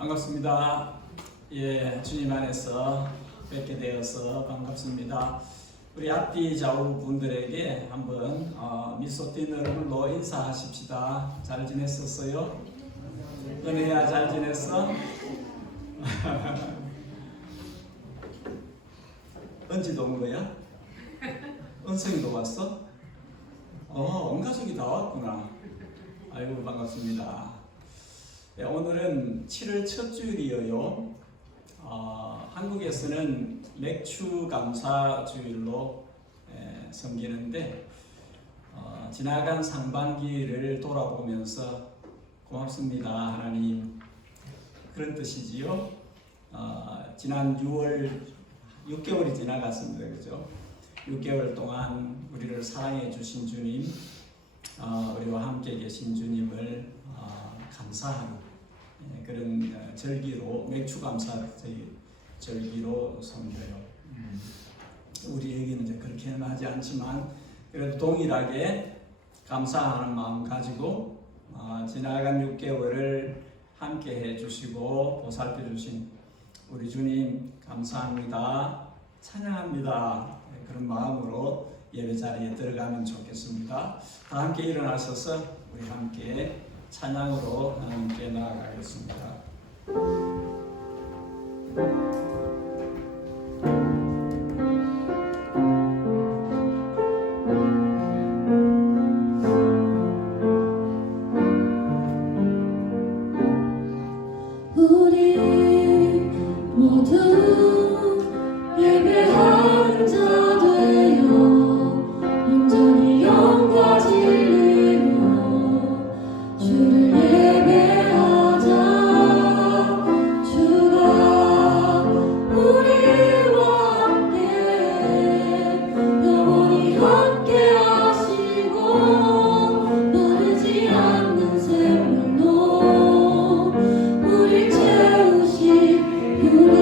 반갑습니다. 예, 주님 안에서 뵙게 되어서 반갑습니다. 우리 앞뒤 좌우 분들에게 한번 미소 띤 얼굴로 인사하십시다. 잘 지냈었어요? 은혜야, 잘 지냈어? 은지도 온 거야? 은성이도 왔어? 온 가족이 다 왔구나. 아이고, 반갑습니다. 네, 오늘은 7월 첫 주일이에요. 한국에서는 맥주 감사 주일로 섬기는데 지나간 상반기를 돌아보면서 고맙습니다 하나님, 그런 뜻이지요. 지난 6개월이 지나갔습니다. 그죠? 6개월 동안 우리를 사랑해 주신 주님, 우리와 함께 계신 주님을 감사하는 그런 절기로, 맥주 감사 절기로 섬겨요. 우리에게는 이제 그렇게는 하지 않지만 그래도 동일하게 감사하는 마음 가지고 지나간 6개월을 함께 해주시고 보살펴 주신 우리 주님 감사합니다, 찬양합니다. 그런 마음으로 예배 자리에 들어가면 좋겠습니다. 다 함께 일어나셔서 우리 함께 찬양으로 하나님께 나아가겠습니다. 우리 모두 예배하는 자 되어 온전히 영과 진리로 주를 예배하자. 주가 우리와 함께 영원히 함께 하시고 마르지 않는 샘물로 우릴 채우신 우리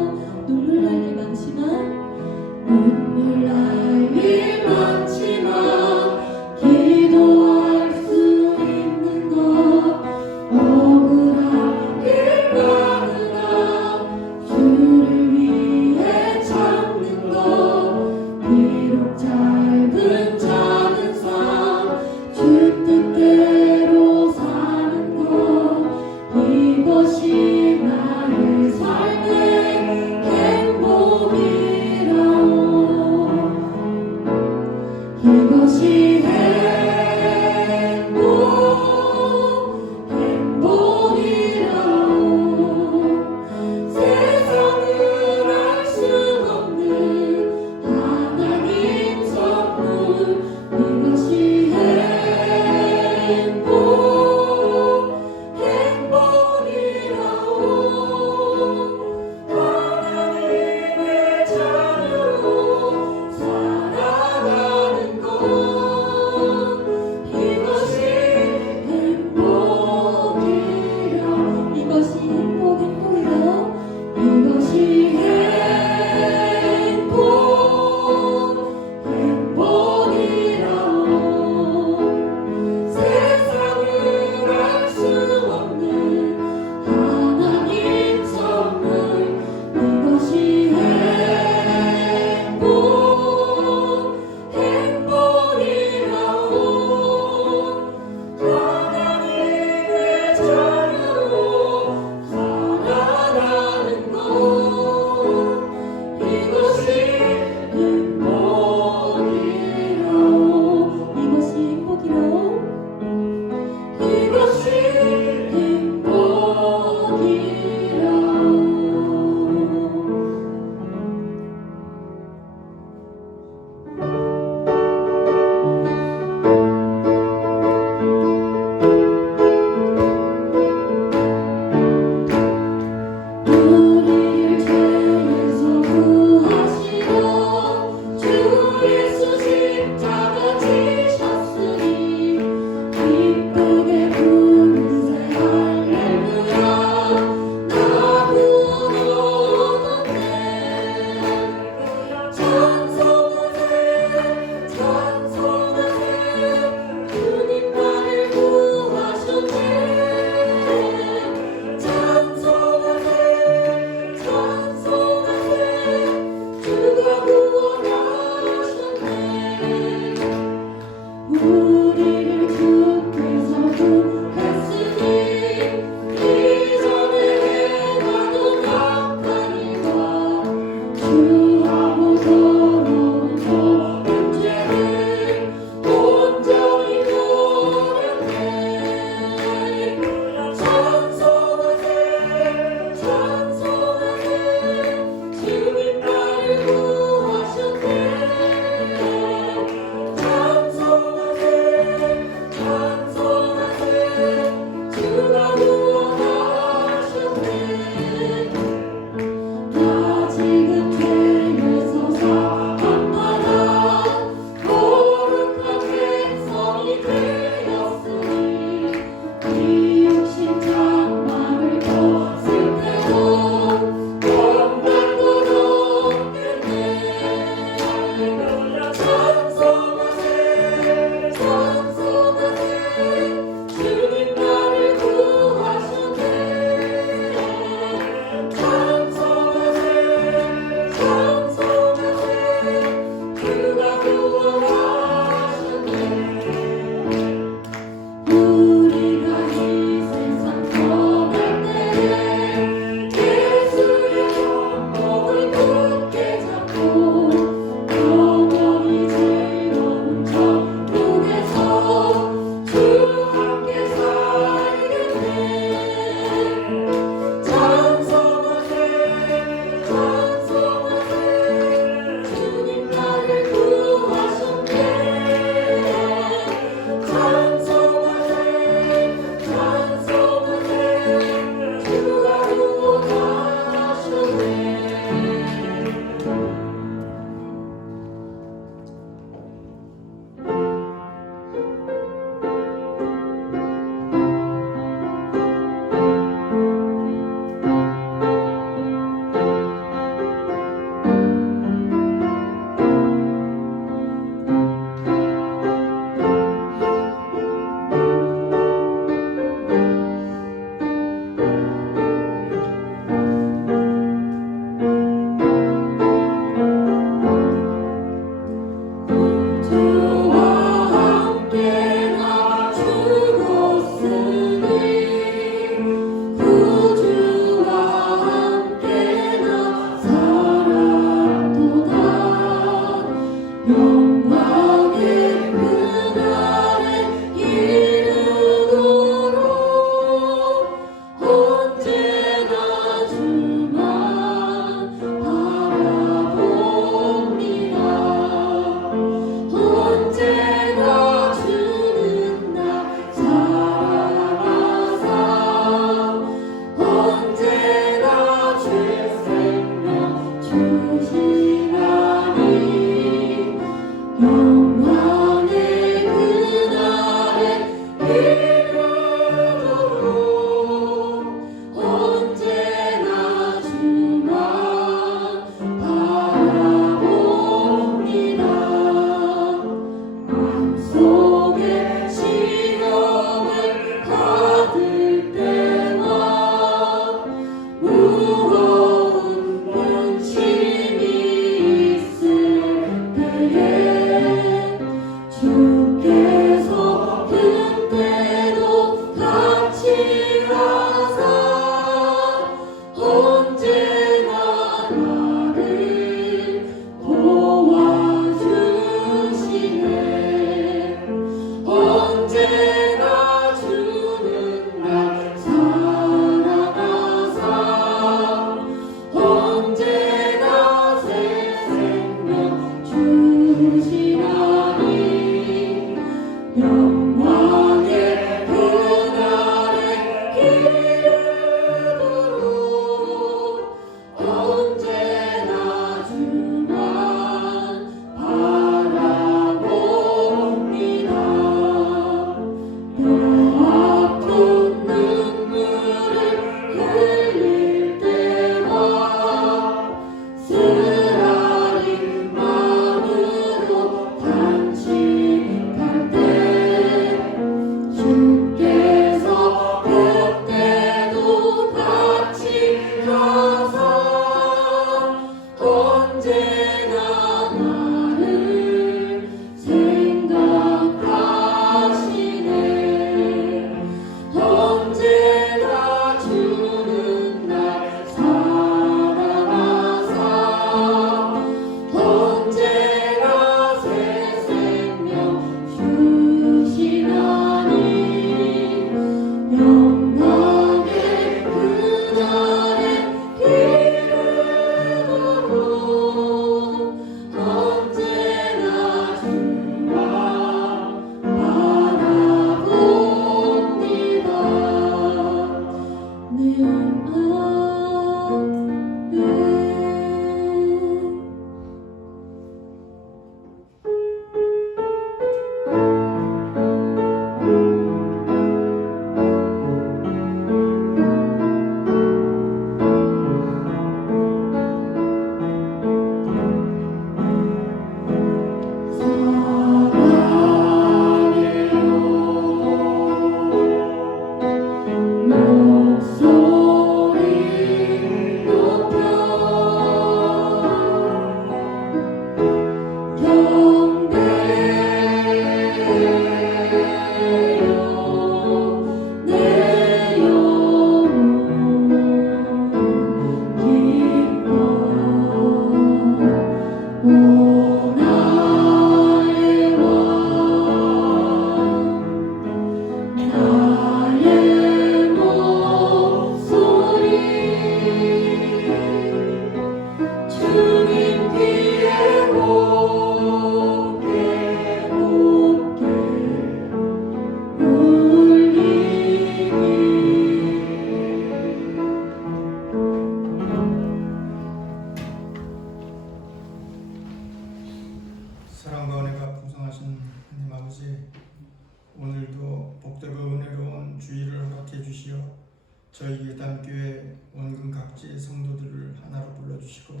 저희 예담교회 원근 각지의 성도들을 하나로 불러주시고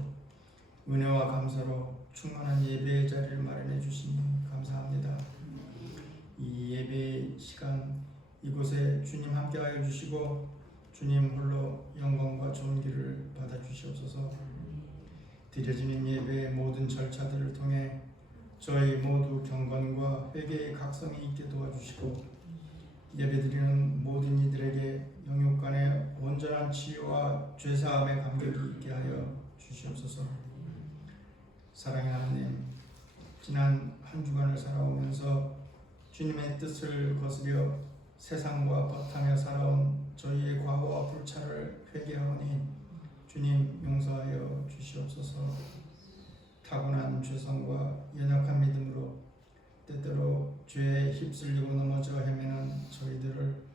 은혜와 감사로 충만한 예배의 자리를 마련해 주시니 감사합니다. 이 예배 시간 이곳에 주님 함께하여 주시고 주님 홀로 영광과 존귀를 받아 주시옵소서. 드려지는 예배의 모든 절차들을 통해 저희 모두 경건과 회개의 각성이 있게 도와주시고 예배드리는 모든 이들에게 영육 간의 온전한 치유와 죄사함의 감격이 있게 하여 주시옵소서. 사랑의 하나님, 지난 한 주간을 살아오면서 주님의 뜻을 거스려 세상과 버타며 살아온 저희의 과거와 불찰을 회개하오니 주님 용서하여 주시옵소서. 타고난 죄성과 연약한 믿음으로 때때로 죄에 휩쓸리고 넘어져 헤매는 저희들을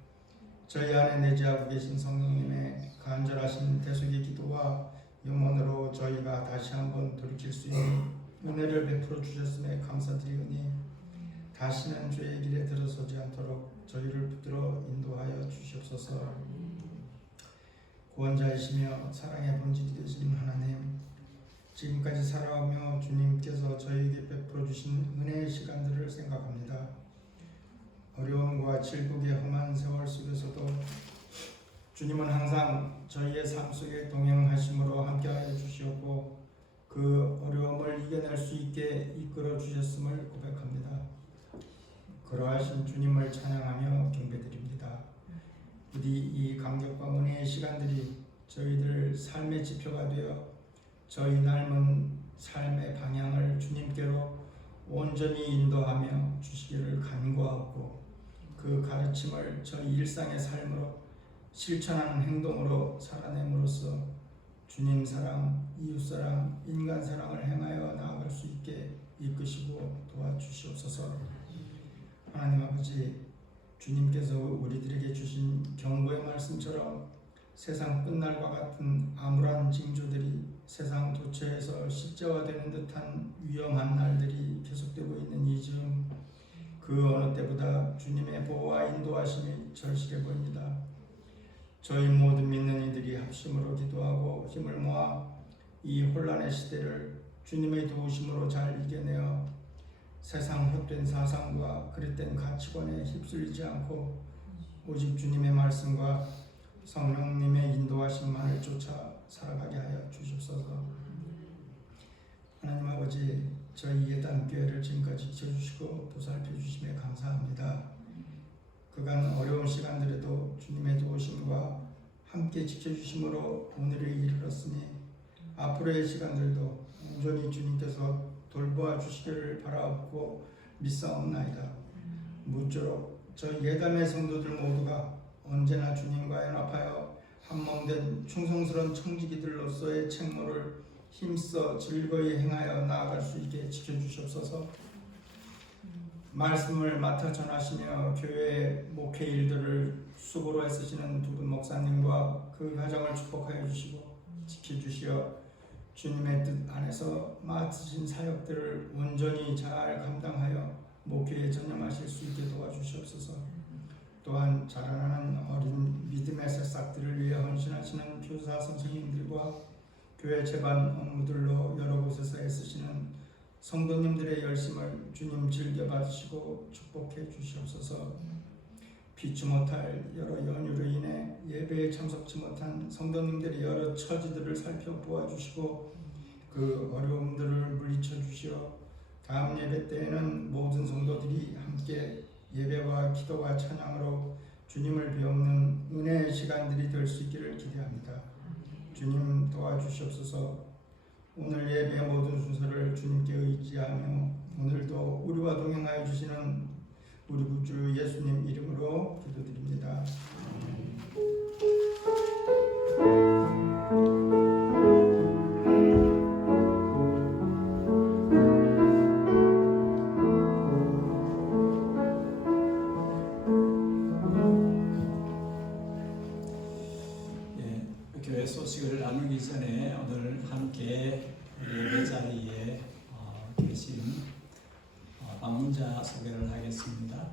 저희 안에 내재하고 계신 성령님의 간절하신 대속의 기도와 염원으로 저희가 다시 한번 돌이킬 수 있는 은혜를 베풀어 주셨음에 감사드리오니 다시는 죄의 길에 들어서지 않도록 저희를 붙들어 인도하여 주시옵소서. 구원자이시며 사랑의 본질이 되신 하나님, 지금까지 살아오며 주님께서 저희에게 베풀어 주신 은혜의 시간들을 생각합니다. 어려움과 질곡의 험한 세월 속에서도 주님은 항상 저희의 삶 속에 동행하심으로 함께하여 주시었고 그 어려움을 이겨낼 수 있게 이끌어 주셨음을 고백합니다. 그러하신 주님을 찬양하며 경배드립니다. 부디 이 감격과 은혜의 시간들이 저희들 삶의 지표가 되어 저희 삶은 삶의 방향을 주님께로 온전히 인도하며 주시기를 간구하고 그 가르침을 저희 일상의 삶으로 실천하는 행동으로 살아냄으로써 주님 사랑, 이웃 사랑, 인간 사랑을 행하여 나아갈 수 있게 이끄시고 도와주시옵소서. 하나님 아버지, 주님께서 우리들에게 주신 경고의 말씀처럼 세상 끝날과 같은 암울한 징조들이 세상 도처에서 실제화되는 듯한 위험한 날들이 계속되고 있는 이 즈음 그 어느 때보다 주님의 보호와 인도하심이 절실해 보입니다. 저희 모든 믿는 이들이 합심으로 기도하고 힘을 모아 이 혼란의 시대를 주님의 도우심으로 잘 이겨내어 세상 헛된 사상과 그릇된 가치관에 휩쓸리지 않고 오직 주님의 말씀과 성령님의 인도하심만을 쫓아 살아가게 하여 주시옵소서. 하나님 아버지, 저희 예담교회를 지금까지 지켜주시고 보살펴 주심에 감사합니다. 그간 어려운 시간들에도 주님의 도우심과 함께 지켜주심으로 오늘을 이르렀으니 앞으로의 시간들도 온전히 주님께서 돌보아 주시기를 바라옵고 믿사옵나이다. 무쪼록 저희 예담의 성도들 모두가 언제나 주님과 연합하여 한몸된 충성스러운 청지기들로서의 책무를 힘써 즐거이 행하여 나아갈 수 있게 지켜주시옵소서. 말씀을 맡아 전하시며 교회의 목회 일들을 수고로 애쓰시는 두 분 목사님과 그 가정을 축복하여 주시고 지켜주시어 주님의 뜻 안에서 맡으신 사역들을 온전히 잘 감당하여 목회에 전념하실 수 있게 도와주시옵소서. 또한 자라나는 어린 믿음의 새싹들을 위해 헌신하시는 교사 선생님들과 교회 제반 업무들로 여러 곳에서 애쓰시는 성도님들의 열심을 주님 즐겨 받으시고 축복해 주시옵소서. 피치 못할 여러 연유로 인해 예배에 참석치 못한 성도님들의 여러 처지들을 살펴보아 주시고 그 어려움들을 물리쳐 주시어 다음 예배 때에는 모든 성도들이 함께 예배와 기도와 찬양으로 주님을 배우는 은혜의 시간들이 될 수 있기를 기대합니다. 주님 도와주시옵소서. 오늘 예배의 모든 순서를 주님께 의지하며 오늘도 우리와 동행하여 주시는 우리 구주 예수님 이름으로 기도드립니다. 교회 소식을 나누기 전에 오늘 함께 예배 자리에 계신 방문자 소개를 하겠습니다.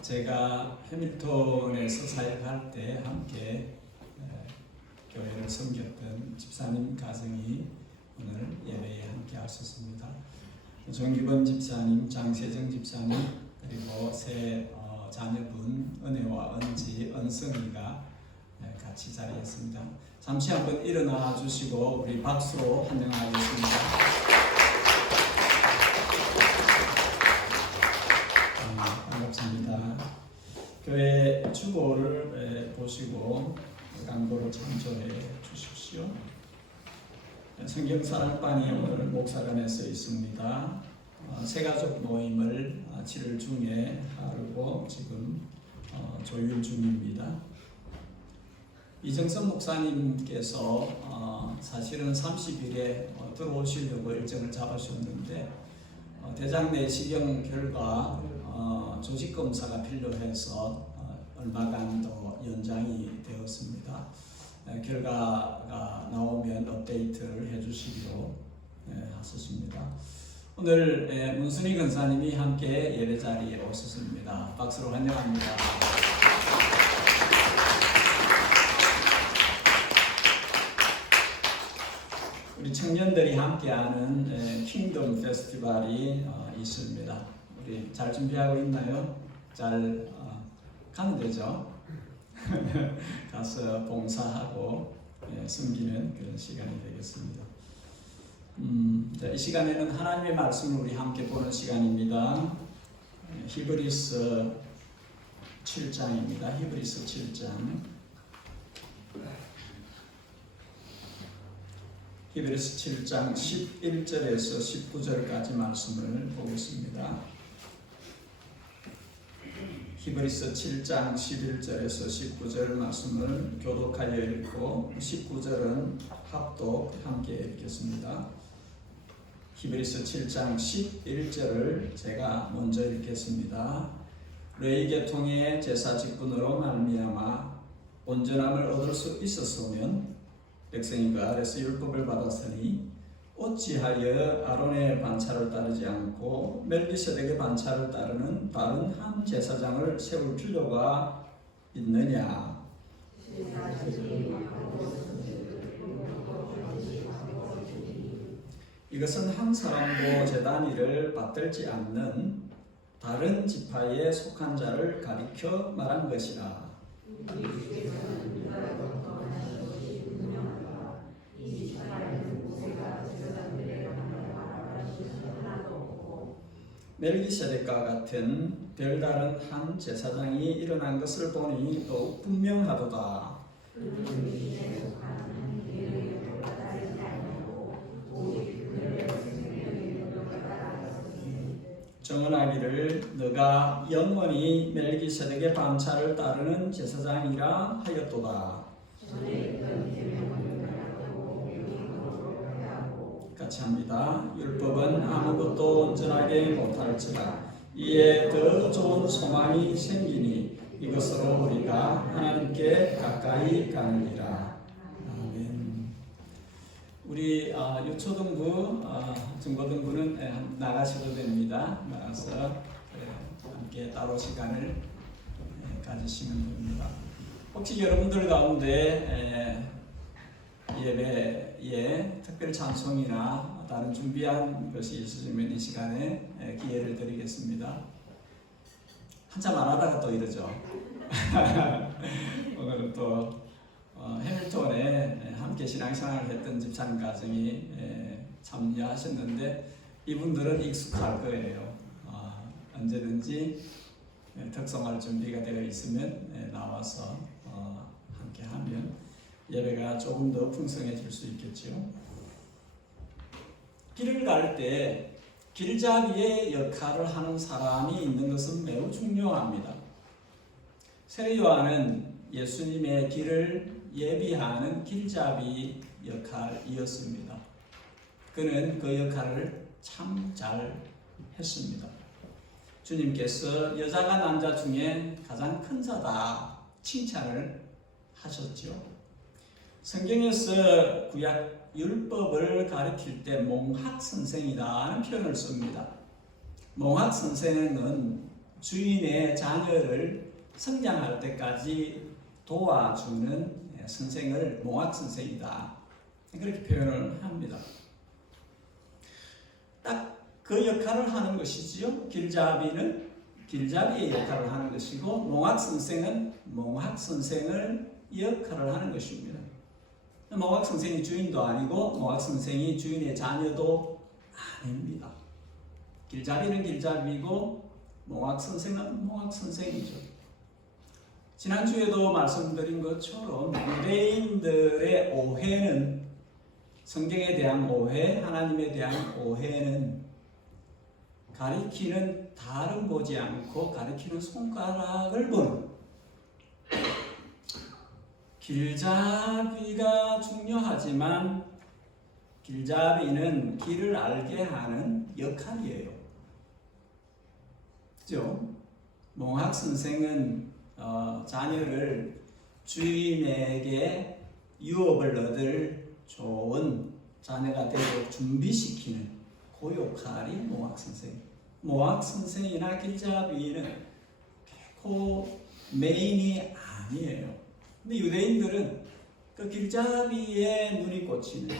제가 해밀턴에서 사역할 때 함께 교회를 섬겼던 집사님 가정이 오늘 예배에 함께 하셨습니다. 정기범 집사님, 장세정 집사님, 그리고 새 자녀분 은혜와 은지, 은성이가 같이 자리했습니다. 잠시 한번 일어나 주시고 우리 박수로 환영하겠습니다. 반갑습니다. 교회 주보를 보시고 강도로 참조해 주십시오. 성경사랑방이 오늘 목사관에서 있습니다. 새가족 모임을 7월 중에 하루고 지금 조율 중입니다. 이정선 목사님께서 사실은 30일에 들어오시려고 일정을 잡으셨는데 대장 내시경 결과 조직검사가 필요해서 얼마간 더 연장이 되었습니다. 결과가 나오면 업데이트를 해주시기로 하셨습니다. 오늘 문순희 권사님이 함께 예배 자리에 오셨습니다. 박수로 환영합니다. 우리 청년들이 함께하는 킹덤 페스티벌이 있습니다. 우리 잘 준비하고 있나요? 잘 가면 되죠? 가서 봉사하고 섬기는 그런 시간이 되겠습니다. 자, 이 시간에는 하나님의 말씀을 우리 함께 보는 시간입니다. 히브리서 7장입니다. 히브리서 7장. 히브리서 7장 11절에서 19절까지 말씀을 보겠습니다. 히브리서 7장 11절에서 19절 말씀을 교독하여 읽고 19절은 합독 함께 읽겠습니다. 히브리서 7장 11절을 제가 먼저 읽겠습니다. 레위 계통의 제사 직분으로 말미암아 온전함을 얻을 수 있었으면 백성이 그 아래서 율법을 받았으니 어찌하여 아론의 반차를 따르지 않고 멜기세덱의 반차를 따르는 다른 한 제사장을 세울 필요가 있느냐? 이것은 한 사람도 제단 일을 받들지 않는 다른 지파에 속한 자를 가리켜 말한 것이라. 멜기세덱과 같은 별다른 한 제사장이 일어난 것을 보니 더욱 분명하도다. 정언하기를 너가 영원히 멜기세덱의 반차를 따르는 제사장이라 하였도다. 같이 합니다. 율법은 아무것도 온전하게 못할지라 이에 더 좋은 소망이 생기니 이것으로 우리가 하나님께 가까이 가느니라. 아멘. 우리 유초등부, 중고등부는 나가셔도 됩니다. 나가서 함께 따로 시간을 가지시면 됩니다. 혹시 여러분들 가운데 예배에 특별 찬송이나 다른 준비한 것이 있으시면 이 시간에 기회를 드리겠습니다. 한참 안 하다가 또 이러죠. 오늘은 또 해밀턴에 함께 신앙생활을 했던 집사님 가정이 참여하셨는데 이분들은 익숙할 거예요. 언제든지 특성할 준비가 되어 있으면 나와서 함께 하면 예배가 조금 더 풍성해질 수 있겠죠. 길을 갈 때 길잡이의 역할을 하는 사람이 있는 것은 매우 중요합니다. 세례 요한은 예수님의 길을 예비하는 길잡이 역할이었습니다. 그는 그 역할을 참 잘 했습니다. 주님께서 여자가 난 자 중에 가장 큰 자다 칭찬을 하셨죠. 성경에서 구약 율법을 가르칠 때 몽학 선생이라는 표현을 씁니다. 몽학 선생은 주인의 자녀를 성장할 때까지 도와주는 선생을 몽학 선생이다. 그렇게 표현을 합니다. 딱 그 역할을 하는 것이지요. 길잡이는 길잡이의 역할을 하는 것이고 몽학 선생은 몽학 선생을 역할을 하는 것입니다. 몽학 선생이 주인도 아니고 몽학 선생이 주인의 자녀도 아닙니다. 길잡이는 길잡이고 몽학 선생은 몽학 선생이죠. 지난주에도 말씀드린 것처럼 유대인들의 오해는 성경에 대한 오해, 하나님에 대한 오해는 가리키는 달은 보지 않고 가리키는 손가락을 보는 길잡이가 중요하지만 길잡이는 길을 알게 하는 역할이에요. 그죠? 몽학 선생은 자녀를 주인에게 유업을 얻을 좋은 자녀가 되도록 준비시키는 그 역할이 몽학 선생. 몽학 선생이나 길잡이는 결코 메인이 아니에요. 근데 유대인들은 그 길잡이의 눈이 꽂히는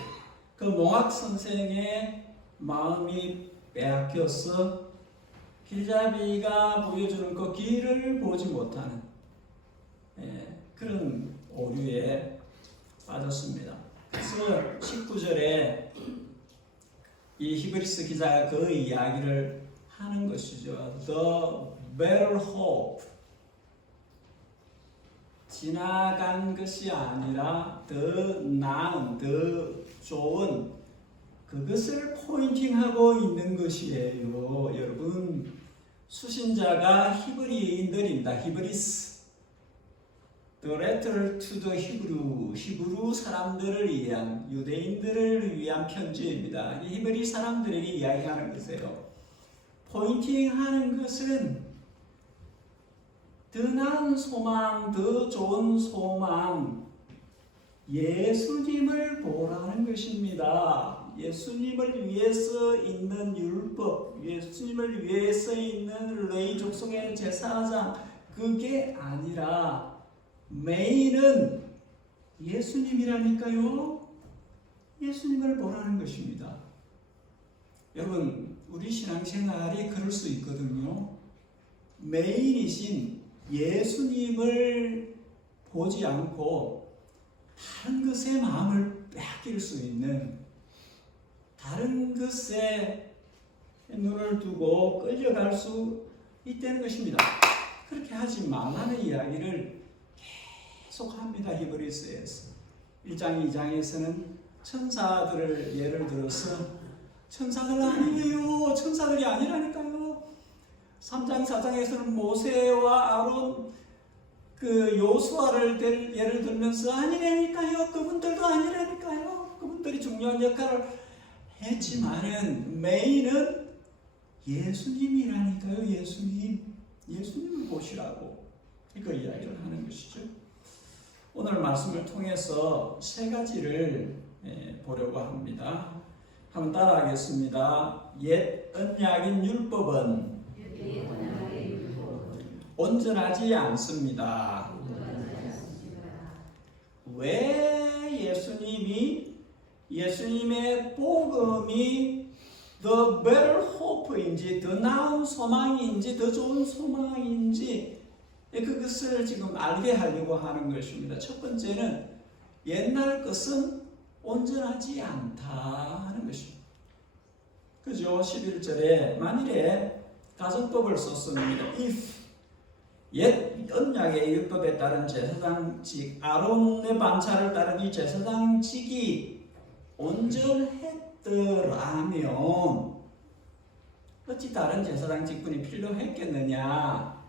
그 몽학 선생의 마음이 빼앗겨서 길잡이가 보여주는 그 길을 보지 못하는 그런 오류에 빠졌습니다. 그래서 19절에 이 히브리서 기자가 그 이야기를 하는 것이죠. The better hope. 지나간 것이 아니라 더 나은, 더 좋은 그것을 포인팅하고 있는 것이에요. 여러분, 수신자가 히브리인들입니다. 히브리스. The letter to the Hebrew. 히브리 사람들을 위한, 유대인들을 위한 편지입니다. 이 히브리 사람들에게 이야기하는 것이에요. 포인팅하는 것은 더 나은 소망, 더 좋은 소망, 예수님을 보라는 것입니다. 예수님을 위해서 있는 율법, 예수님을 위해서 있는 레위 족속의 제사장, 그게 아니라 메인은 예수님이라니까요. 예수님을 보라는 것입니다. 여러분, 우리 신앙생활이 그럴 수 있거든요. 메인이신 예수님을 보지 않고 다른 것에 마음을 빼앗길 수 있는, 다른 것에 눈을 두고 끌려갈 수 있다는 것입니다. 그렇게 하지 말라는 이야기를 계속합니다. 히브리서에서 1장 2장에서는 천사들을 예를 들어서 천사들 아니에요. 천사들이 아니라니까요. 3장 4장에서는 모세와 아론 그 요수아를 예를 들면서 아니라니까요. 그분들도 아니라니까요. 그분들이 중요한 역할을 했지만은 메인은 예수님이라니까요. 예수님을 보시라고 그 이야기를 하는 것이죠. 오늘 말씀을 통해서 세 가지를 보려고 합니다. 한번 따라하겠습니다. 옛 언약인 율법은 온전하지 않습니다. 왜 예수님의 복음이 the better hope인지, 더 나은 소망인지, 더 좋은 소망인지 그것을 지금 알게 하려고 하는 것입니다. 첫 번째는 옛날 것은 온전하지 않다 하는 것입니다. 그죠? 11절에 만일에 가정법을 썼습니다. If 옛 언약의 율법에 따른 제사장직, 아론의 반차를 따른 이 제사장직이 온전했더라면 어찌 다른 제사장직분이 필요했겠느냐?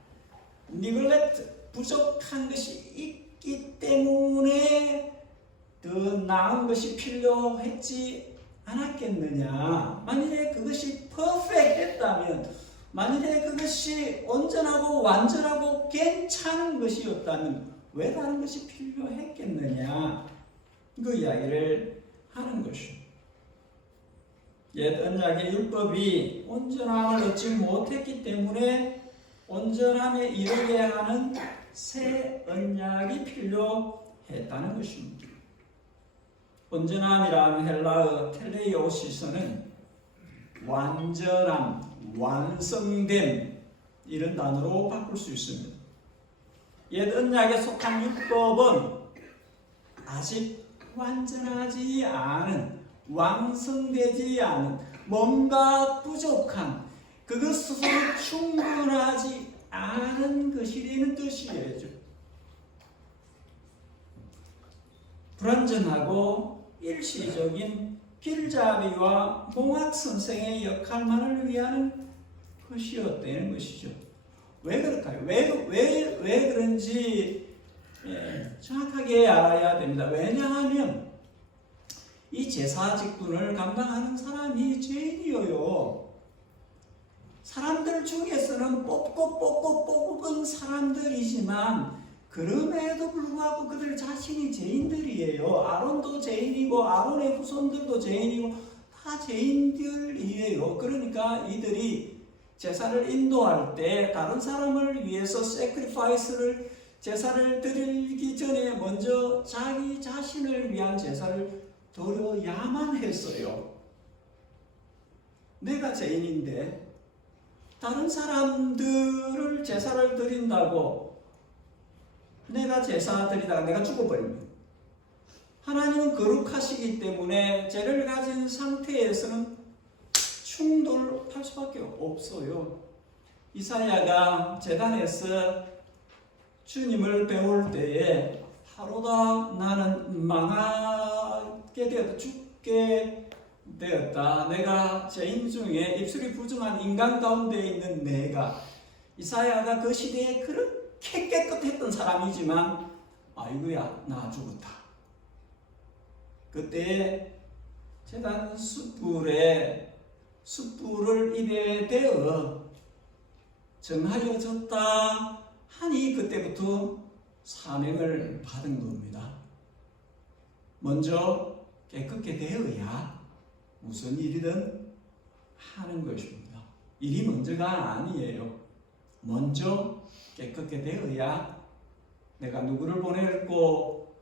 니글렉트, 부족한 것이 있기 때문에 더 나은 것이 필요했지 않았겠느냐? 만일에 그것이 퍼펙트했다면, 만일에 그것이 온전하고 완전하고 괜찮은 것이었다면 왜 다른 것이 필요했겠느냐? 그 이야기를 하는 것이죠. 옛 언약의 율법이 온전함을 얻지 못했기 때문에 온전함에 이르게 하는 새 언약이 필요했다는 것입니다. 온전함이라는 헬라어 텔레이오시스는 완전함, 완성됨 이런 단어로 바꿀 수 있습니다. 옛 언약에 속한 율법은 아직 완전하지 않은, 완성되지 않은, 뭔가 부족한, 그것 스스로 충분하지 않은 것이라는 뜻이에요. 불완전하고 일시적인 길잡이와 몽학 선생의 역할만을 위한 것이었다는 것이죠. 왜 그럴까요? 왜 그런지 정확하게 알아야 됩니다. 왜냐하면 이 제사 직분을 감당하는 사람이 죄인이에요. 사람들 중에서는 뽑은 사람들이지만 그럼에도 불구하고 그들 자신이 죄인들이에요. 아론도 죄인이고 아론의 후손들도 죄인이고 다 죄인들이에요. 그러니까 이들이 제사를 인도할 때 다른 사람을 위해서 세크리파이스를 제사를 드리기 전에 먼저 자기 자신을 위한 제사를 드려야만 했어요. 내가 죄인인데 다른 사람들을 제사를 드린다고 내가 제사 드리다가 내가 죽어버립니다. 하나님은 거룩하시기 때문에 죄를 가진 상태에서는 충돌할 수밖에 없어요. 이사야가 제단에서 주님을 배울 때에 하루다 나는 망하게 되었다, 죽게 되었다. 내가 죄인 중에 입술이 부정한 인간 가운데 있는 내가, 이사야가 그 시대에 그렇게 깨끗했던 사람이지만 아이고야 나 죽었다. 그때 제단 숯불을 입에 대어 정하여졌다 하니 그때부터 사명을 받은 겁니다. 먼저 깨끗게 되어야 무슨 일이든 하는 것입니다. 일이 먼저가 아니에요. 먼저 깨끗게 되어야 내가 누구를 보냈고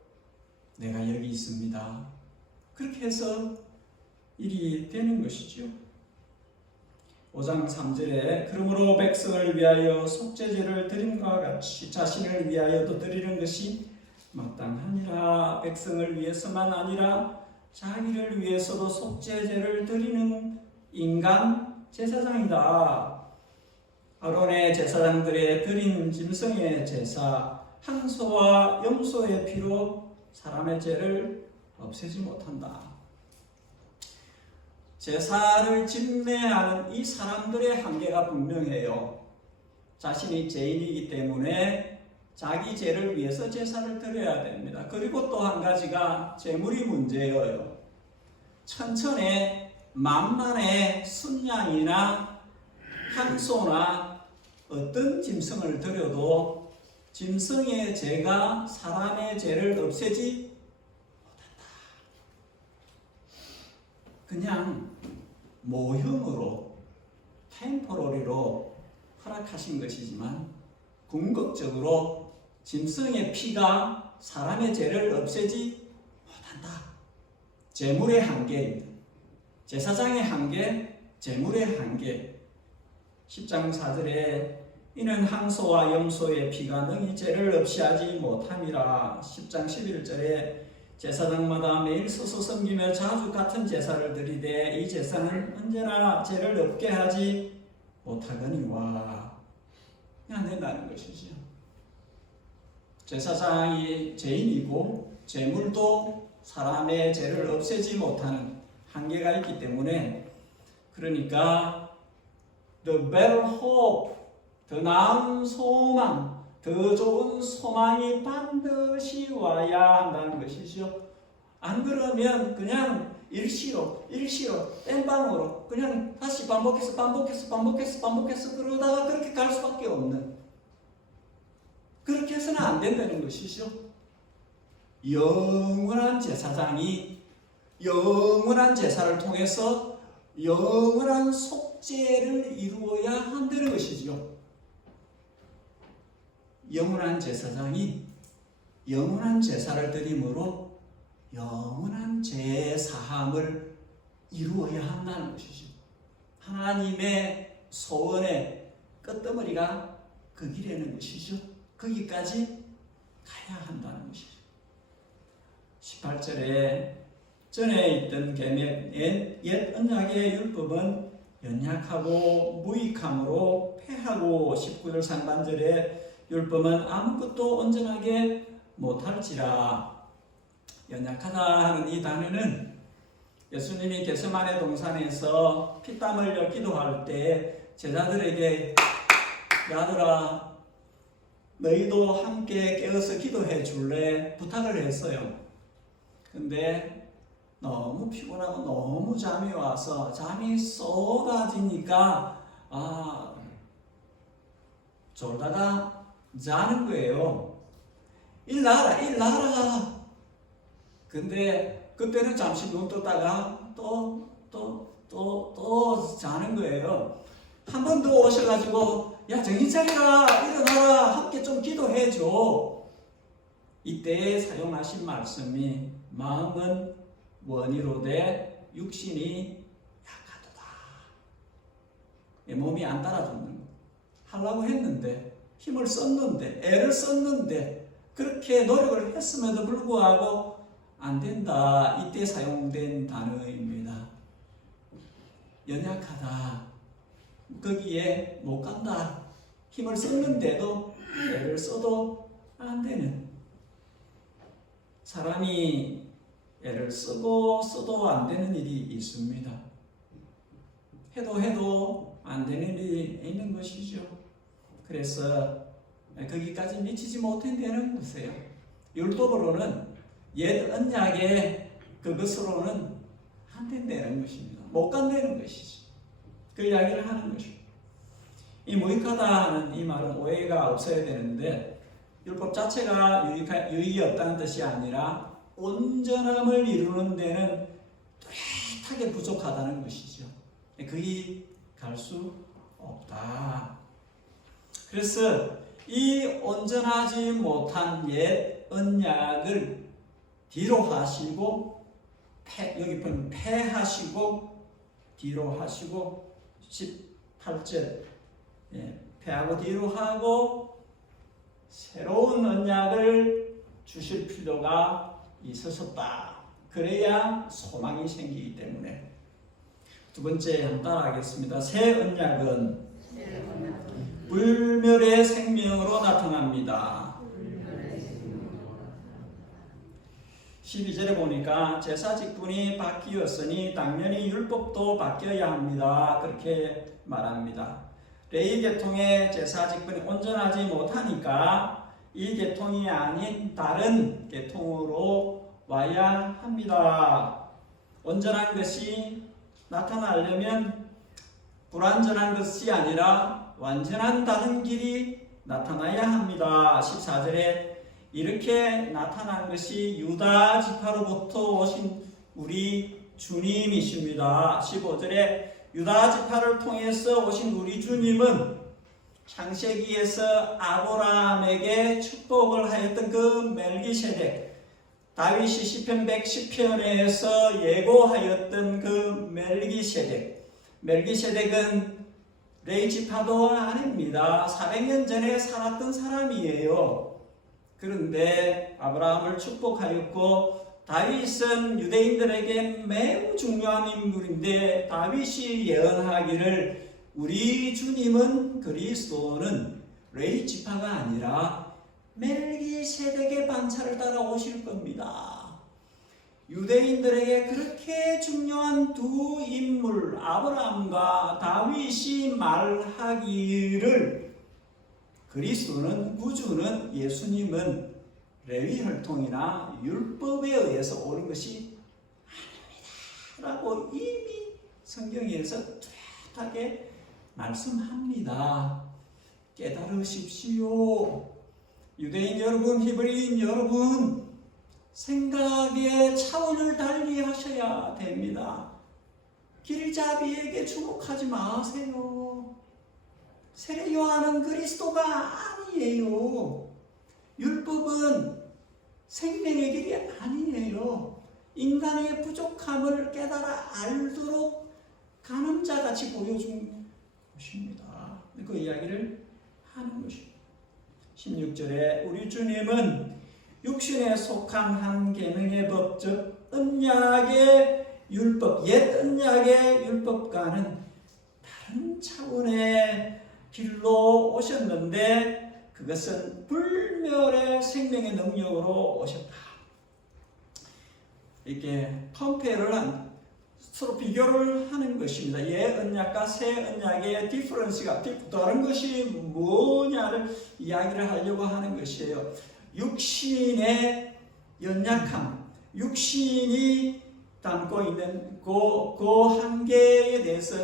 내가 여기 있습니다. 그렇게 해서 일이 되는 것이죠. 5장 3절에 그러므로 백성을 위하여 속죄제를 드림과 같이 자신을 위하여도 드리는 것이 마땅하니라. 백성을 위해서만 아니라 자기를 위해서도 속죄제를 드리는 인간 제사장이다. 아론의 제사장들의 드린 짐승의 제사, 항소와 염소의 피로 사람의 죄를 없애지 못한다. 제사를 집례하는 이 사람들의 한계가 분명해요. 자신이 죄인이기 때문에 자기 죄를 위해서 제사를 드려야 됩니다. 그리고 또 한 가지가 재물이 문제예요. 천천에 만만의 순양이나 향소나 어떤 짐승을 드려도 짐승의 죄가 사람의 죄를 없애지 못한다. 그냥 모형으로 템포러리로 허락하신 것이지만 궁극적으로 짐승의 피가 사람의 죄를 없애지 못한다. 재물의 한계입니다. 제사장의 한계, 재물의 한계. 10장 4절에 이는 항소와 염소의 피가 능히 죄를 없이 하지 못함이라. 10장 11절에 제사장마다 매일 서서 섬기며 자주 같은 제사를 드리되 이 제사는 언제나 죄를 없게 하지 못하거니와. 안 된다는 것이죠. 제사장이 죄인이고 제물도 사람의 죄를 없애지 못하는 한계가 있기 때문에, 그러니까 the better hope, 더 나은 소망, 더 좋은 소망이 반드시 와야 한다는 것이죠. 안 그러면 그냥 일시로 땜빵으로 그냥 다시 반복해서 그러다가 그렇게 갈 수밖에 없는, 그렇게 해서는 안 된다는 것이죠. 영원한 제사장이 영원한 제사를 통해서 영원한 속죄를 이루어야 한다는 것이죠. 영원한 제사장이 영원한 제사를 드림으로 영원한 죄 사함을 이루어야 한다는 것이죠. 하나님의 소원의 끝머리가 그 길에는 것이죠. 거기까지 가야 한다는 것이죠. 18절에 전에 있던 계명 옛 언약의 율법은 연약하고 무익함으로 패하고 19절 상반절에 율법은 아무것도 온전하게 못할지라. 연약하다 하는 이 단어는 예수님이 겟세마네 동산에서 피땀 흘려 기도할 때 제자들에게 야들아 너희도 함께 깨어서 기도해 줄래? 부탁을 했어요. 근데 너무 피곤하고 너무 잠이 와서 잠이 쏟아지니까 졸다가 자는 거예요. 일나라. 근데 그때는 잠시 눈 떴다가 또 자는 거예요. 한 번 더 오셔가지고 야 정신 차리라 일어나라 함께 좀 기도해줘. 이때 사용하신 말씀이 마음은 원이로되 육신이 약하도다. 몸이 안 따라주는 거. 하려고 했는데 힘을 썼는데 애를 썼는데 그렇게 노력을 했음에도 불구하고 안 된다. 이때 사용된 단어입니다. 연약하다. 거기에 못 간다. 힘을 썼는데도 애를 써도 안 되는. 사람이 애를 써도 안 되는 일이 있습니다. 해도 안 되는 일이 있는 것이죠. 그래서 거기까지 미치지 못한다는 것이에요. 율법으로는 옛 언약의 그것으로는 안 된다는 것입니다. 못 간다는 것이죠. 그 이야기를 하는 것입니다. 이 무익하다 하는 이 말은 오해가 없어야 되는데 율법 자체가 유익이 없다는 뜻이 아니라 온전함을 이루는 데는 뚜렷하게 부족하다는 것이죠. 거기 갈 수 없다. 그래서 이 온전하지 못한 옛 언약을 뒤로 하시고 여기 보면 패하시고 뒤로 하시고 18절 패하고 뒤로 하고 새로운 언약을 주실 필요가 있었다. 그래야 소망이 생기기 때문에. 두 번째 한번 따라하겠습니다. 새 언약은 불멸의 생명으로 나타납니다. 12절에 보니까 제사 직분이 바뀌었으니 당연히 율법도 바뀌어야 합니다. 그렇게 말합니다. 레위 계통의 제사 직분이 온전하지 못하니까 이 계통이 아닌 다른 계통으로 와야 합니다. 온전한 것이 나타나려면 불완전한 것이 아니라 완전한 다른 길이 나타나야 합니다. 14절에 이렇게 나타난 것이 유다 지파로부터 오신 우리 주님이십니다. 15절에 유다 지파를 통해서 오신 우리 주님은 창세기에서 아브라함에게 축복을 하였던 그 멜기세덱, 다윗이 시편 110편에서 예고하였던 그 멜기세덱은 레위 지파도 아닙니다. 400년 전에 살았던 사람이에요. 그런데 아브라함을 축복하였고 다윗은 유대인들에게 매우 중요한 인물인데 다윗이 예언하기를 우리 주님은 그리스도는 레위 지파가 아니라 멜기세덱의 반차를 따라 오실 겁니다. 유대인들에게 그렇게 중요한 두 인물 아브라함과 다윗이 말하기를 그리스도는 구주는 예수님은 레위 혈통이나 율법에 의해서 오는 것이 아닙니다 라고 이미 성경에서 뚜렷하게 말씀합니다. 깨달으십시오. 유대인 여러분, 히브리인 여러분, 생각의 차원을 달리 하셔야 됩니다. 길잡이에게 주목하지 마세요. 세례 요한은 그리스도가 아니에요. 율법은 생명의 길이 아니에요. 인간의 부족함을 깨달아 알도록 가늠자같이 보여준 것입니다. 그 이야기를 하는 것입니다. 16절에 우리 주님은 육신에 속한 한 계명의 법, 즉 언약의 율법, 옛 언약의 율법과는 다른 차원의 길로 오셨는데 그것은 불멸의 생명의 능력으로 오셨다. 이렇게 컴페어를 서로 비교를 하는 것입니다. 옛 언약과 새 언약의 디퍼런스가 다른 것이 뭐냐를 이야기를 하려고 하는 것이에요. 육신의 연약함, 육신이 담고 있는 그 한계에 대해서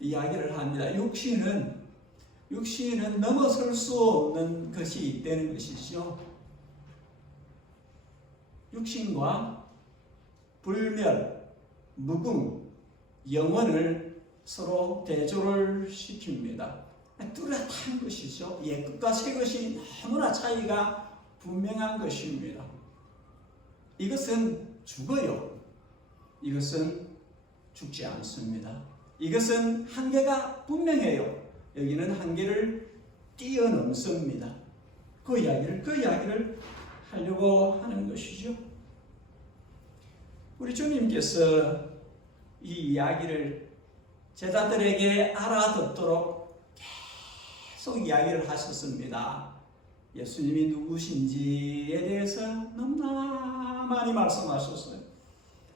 이야기를 합니다. 육신은 넘어설 수 없는 것이 있다는 것이죠. 육신과 불멸, 무궁, 영혼을 서로 대조를 시킵니다. 뚜렷한 것이죠. 옛것과 새것이 너무나 차이가 분명한 것입니다. 이것은 죽어요. 이것은 죽지 않습니다. 이것은 한계가 분명해요. 여기는 한계를 뛰어넘습니다. 그 이야기를 하려고 하는 것이죠. 우리 주님께서 이 이야기를 제자들에게 알아듣도록 계속 이야기를 하셨습니다. 예수님이 누구신지에 대해서 너무나 많이 말씀하셨어요.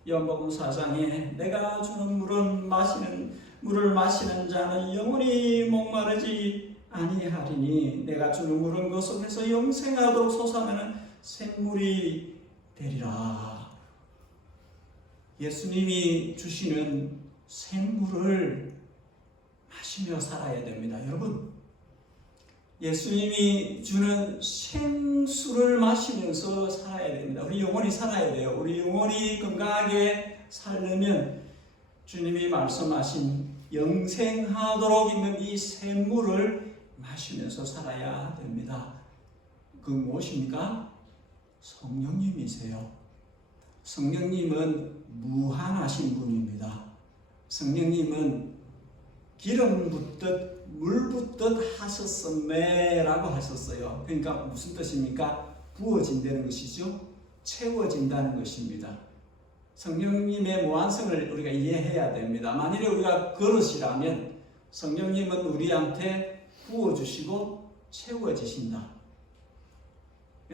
요한복음 4장에 내가 주는 물을 마시는 자는 영원히 목마르지 아니하리니 내가 주는 물은 그 속에서 영생하도록 솟아나는 샘물이 되리라. 예수님이 주시는 샘물을 마시며 살아야 됩니다. 여러분, 예수님이 주는 생수를 마시면서 살아야 됩니다. 우리 영혼이 살아야 돼요. 우리 영혼이 건강하게 살려면 주님이 말씀하신 영생하도록 있는 이 샘물을 마시면서 살아야 됩니다. 그 무엇입니까? 성령님이세요. 성령님은 무한하신 분입니다. 성령님은 기름 붓듯 물 붓듯 하셨음에라고 하셨어요. 그러니까 무슨 뜻입니까? 부어진다는 것이죠. 채워진다는 것입니다. 성령님의 무한성을 우리가 이해해야 됩니다. 만일에 우리가 그릇이라면 성령님은 우리한테 부어주시고 채워지신다.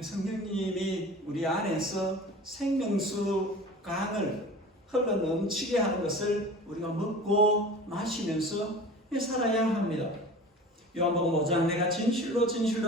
성령님이 우리 안에서 생명수 강을 흘러 넘치게 하는 것을 우리가 먹고 마시면서 살아야 합니다. 요한복음 5장 내가 진실로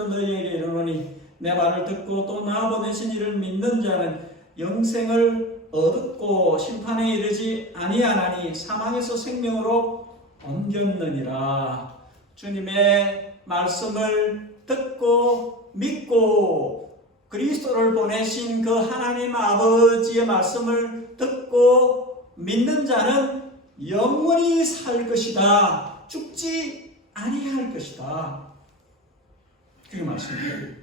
너희에게 이르노니 내 말을 듣고 또 나 보내신 이를 믿는 자는 영생을 얻고 심판에 이르지 아니하나니 사망에서 생명으로 옮겼느니라. 주님의 말씀을 듣고 믿고 그리스도를 보내신 그 하나님 아버지의 말씀을 듣고 믿는 자는 영원히 살 것이다. 죽지 아니할 것이다. 그게 말씀이에요.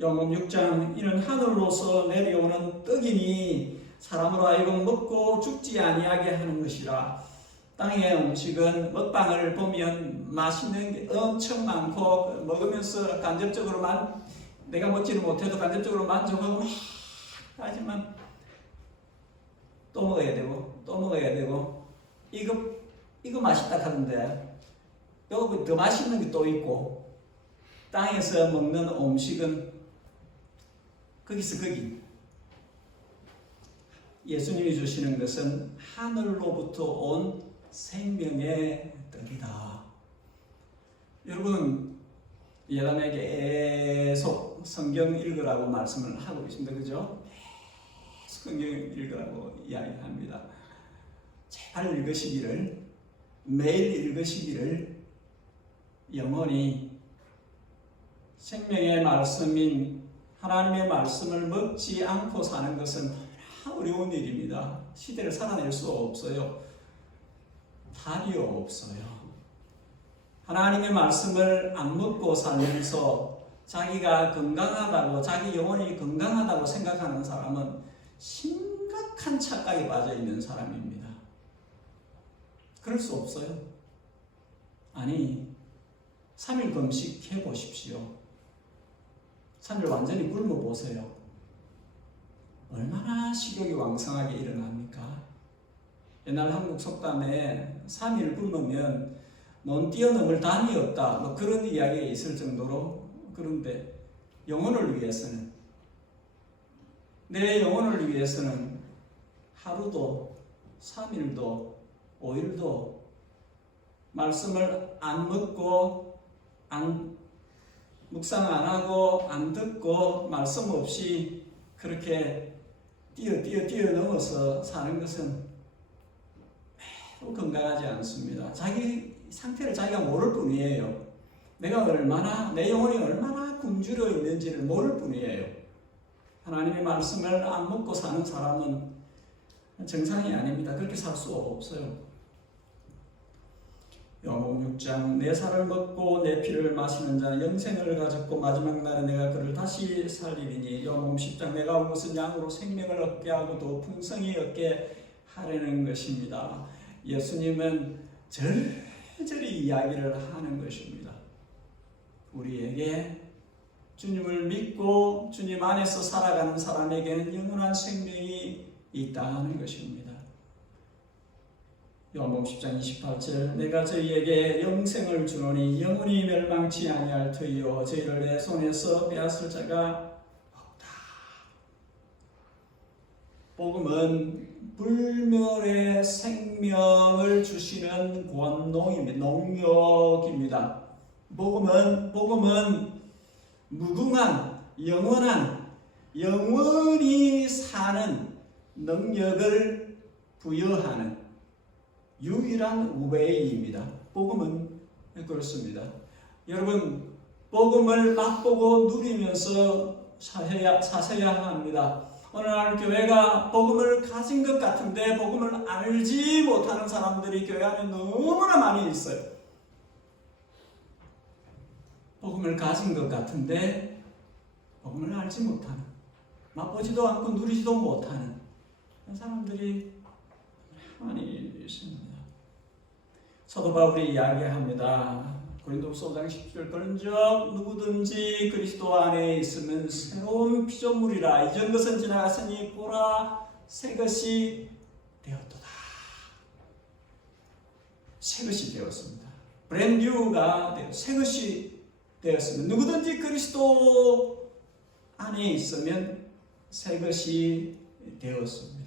요한복음 6장 이는 하늘로서 내려오는 떡이니 사람으로 하여금 먹고 죽지 아니하게 하는 것이라. 땅의 음식은 먹방을 보면 맛있는 게 엄청 많고 먹으면서 간접적으로만 내가 먹지는 못해도 간접적으로 만족하고 하지만 또 먹어야 되고 또 먹어야 되고 이거 맛있다 하는데 여기 더 맛있는 게 또 있고 땅에서 먹는 음식은 거기서 거기. 예수님이 주시는 것은 하늘로부터 온 생명의 떡이다. 여러분, 예담에게 계속 성경 읽으라고 말씀을 하고 있습니다. 그죠? 성경 읽으라고 이야기합니다. 제발 읽으시기를, 매일 읽으시기를, 영원히 생명의 말씀인 하나님의 말씀을 먹지 않고 사는 것은 너무나 어려운 일입니다. 시대를 살아낼 수 없어요. 답이 없어요. 하나님의 말씀을 안 먹고 살면서 자기가 건강하다고, 자기 영혼이 건강하다고 생각하는 사람은 심각한 착각에 빠져 있는 사람입니다. 그럴 수 없어요. 아니, 3일 금식 해보십시오. 3일 완전히 굶어 보세요. 얼마나 식욕이 왕성하게 일어납니까? 옛날 한국 속담에 3일 굶으면 논 뛰어넘을 담이 없다, 뭐 그런 이야기가 있을 정도로. 그런데 영혼을 위해서는, 내 영혼을 위해서는 하루도 3일도 5일도 말씀을 안 먹고 묵상 안 하고 안 듣고 말씀 없이 그렇게 뛰어넘어서 사는 것은 매우 건강하지 않습니다. 자기 상태를 자기가 모를 뿐이에요. 내가 얼마나, 내 영혼이 얼마나 굶주려 있는지를 모를 뿐이에요. 하나님의 말씀을 안 먹고 사는 사람은 정상이 아닙니다. 그렇게 살 수 없어요. 요한복음 6장 내 살을 먹고 내 피를 마시는 자는 영생을 가졌고 마지막 날에 내가 그를 다시 살리리니. 요한복음 10장 내가 온 것은 양으로 생명을 얻게 하고 또 풍성히 얻게 하려는 것입니다. 예수님은 절절히 이야기를 하는 것입니다. 우리에게 주님을 믿고 주님 안에서 살아가는 사람에게는 영원한 생명이 있다는 것입니다. 요한복음 10장 28절 내가 저희에게 영생을 주노니 영원히 멸망치 아니할 터이요 저희를 내 손에서 빼앗을 자가 없다. 복음은 불멸의 생명을 주시는 권능입니다. 농력입니다. 복음은 무궁한 영원히 사는 능력을 부여하는 유일한 우베이입니다. 복음은 그렇습니다. 여러분, 복음을 맛보고 누리면서 사셔야 합니다. 어느 날 교회가 복음을 가진 것 같은데 복음을 알지 못하는 사람들이 교회 안에 너무나 많이 있어요. 복음을 가진 것 같은데 복음을 알지 못하는, 맛보지도 않고 누리지도 못하는 사람들이 많이 있습니다. 사도 바울이 이야기합니다. 고린도후서 5장 10절 그런즉 누구든지 그리스도 안에 있으면 새로운 피조물이라 이전 것은 지나갔으니 보라 새 것이 되었도다. 새 것이 되었습니다. 브랜뉴가 새 것이 되었습니다. 누구든지 그리스도 안에 있으면 새 것이 되었습니다.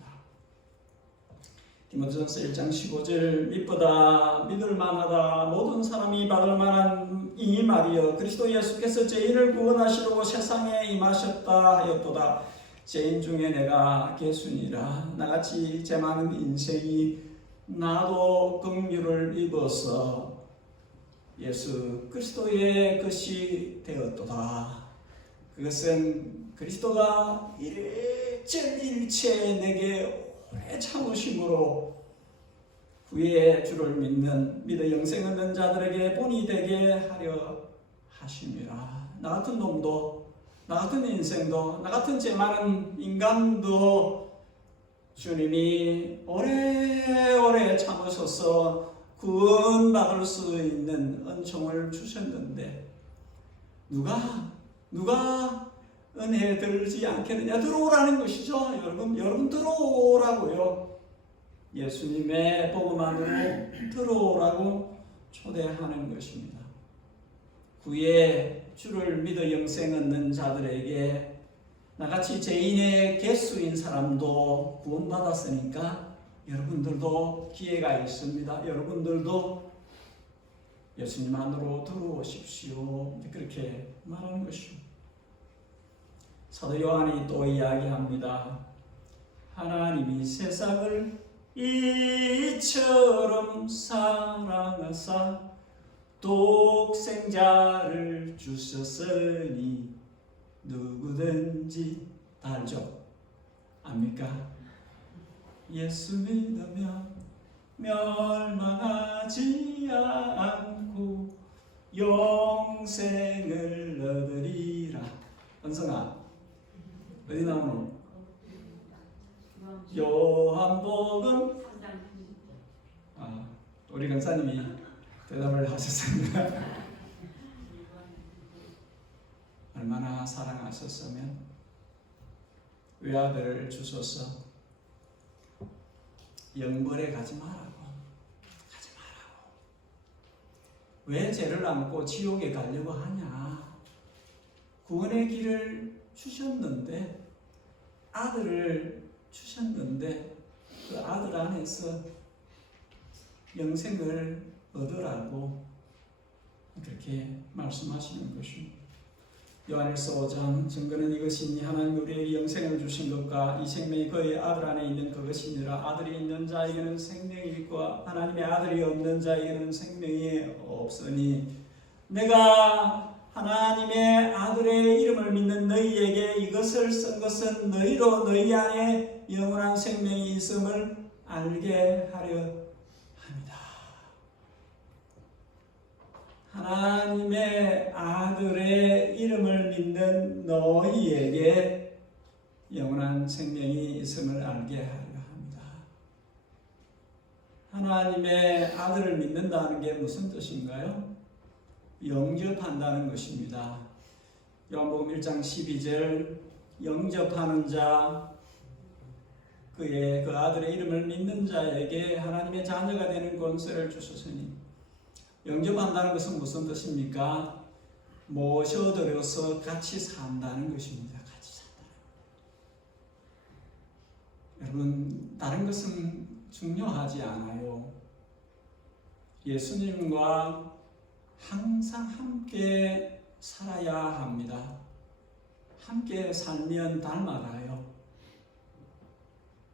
디모데전서 1장 15절 믿보다 믿을만하다 모든 사람이 받을 만한 이 말이여 그리스도 예수께서 죄인을 구원하시려고 세상에 임하셨다 하였도다. 죄인 중에 내가 개순이라 나같이 죄 많은 인생이 나도 긍휼을 입어서 예수 그리스도의 것이 되었도다. 그것은 그리스도가 일체일체 내게 오래 참으심으로 후에 주를 믿어 영생 얻는 자들에게 본이 되게 하려 하심이라. 나 같은 놈도, 나 같은 인생도, 나 같은 죄 많은 인간도 주님이 오래오래 참으셔서 구원받을 수 있는 은총을 주셨는데 누가 은혜 들지 않겠느냐. 들어오라는 것이죠. 여러분 들어오라고요. 예수님의 복음 안으로 들어오라고 초대하는 것입니다. 후에 주를 믿어 영생 얻는 자들에게 나같이 죄인의 개수인 사람도 구원받았으니까 여러분들도 기회가 있습니다. 여러분들도 예수님 안으로 들어오십시오. 그렇게 말하는 것입니다. 사도 요한이 또 이야기합니다. 하나님이 세상을 이처럼 사랑하사 독생자를 주셨으니 누구든지 다 알죠? 압니까? 예수 믿으면 멸망하지 않고 영생을 얻으리라. 은성아 어디 나오노? 요한복음. 우리 강사님이 대답을 하셨습니다. 얼마나 사랑하셨으면 외아들을 주셔서 영벌에 가지 말라고. 왜 죄를 안고 지옥에 가려고 하냐? 구원의 길을 주셨는데, 아들을 주셨는데 그 아들 안에서 영생을 얻으라고 그렇게 말씀하시는 것입니다. 요한일서 5장 증거는 이것이니 하나님 우리에게 영생을 주신 것과 이 생명이 그의 아들 안에 있는 그것이니라. 아들이 있는 자에게는 생명이 있고 하나님의 아들이 없는 자에게는 생명이 없으니 내가 하나님의 아들의 이름을 믿는 너희에게 이것을 쓴 것은 너희로 너희 안에 영원한 생명이 있음을 알게 하려 합니다. 하나님의 아들의 이름을 믿는 너희에게 영원한 생명이 있음을 알게 하려 합니다. 하나님의 아들을 믿는다는 게 무슨 뜻인가요? 영접한다는 것입니다. 요한복음 1장 12절 영접하는 자 그의 그 아들의 이름을 믿는 자에게 하나님의 자녀가 되는 권세를 주셨으니 영접한다는 것은 무슨 뜻입니까? 모셔들여서 같이 산다는 것입니다. 같이 산다는 것. 여러분 다른 것은 중요하지 않아요. 예수님과 항상 함께 살아야 합니다. 함께 살면 닮아가요.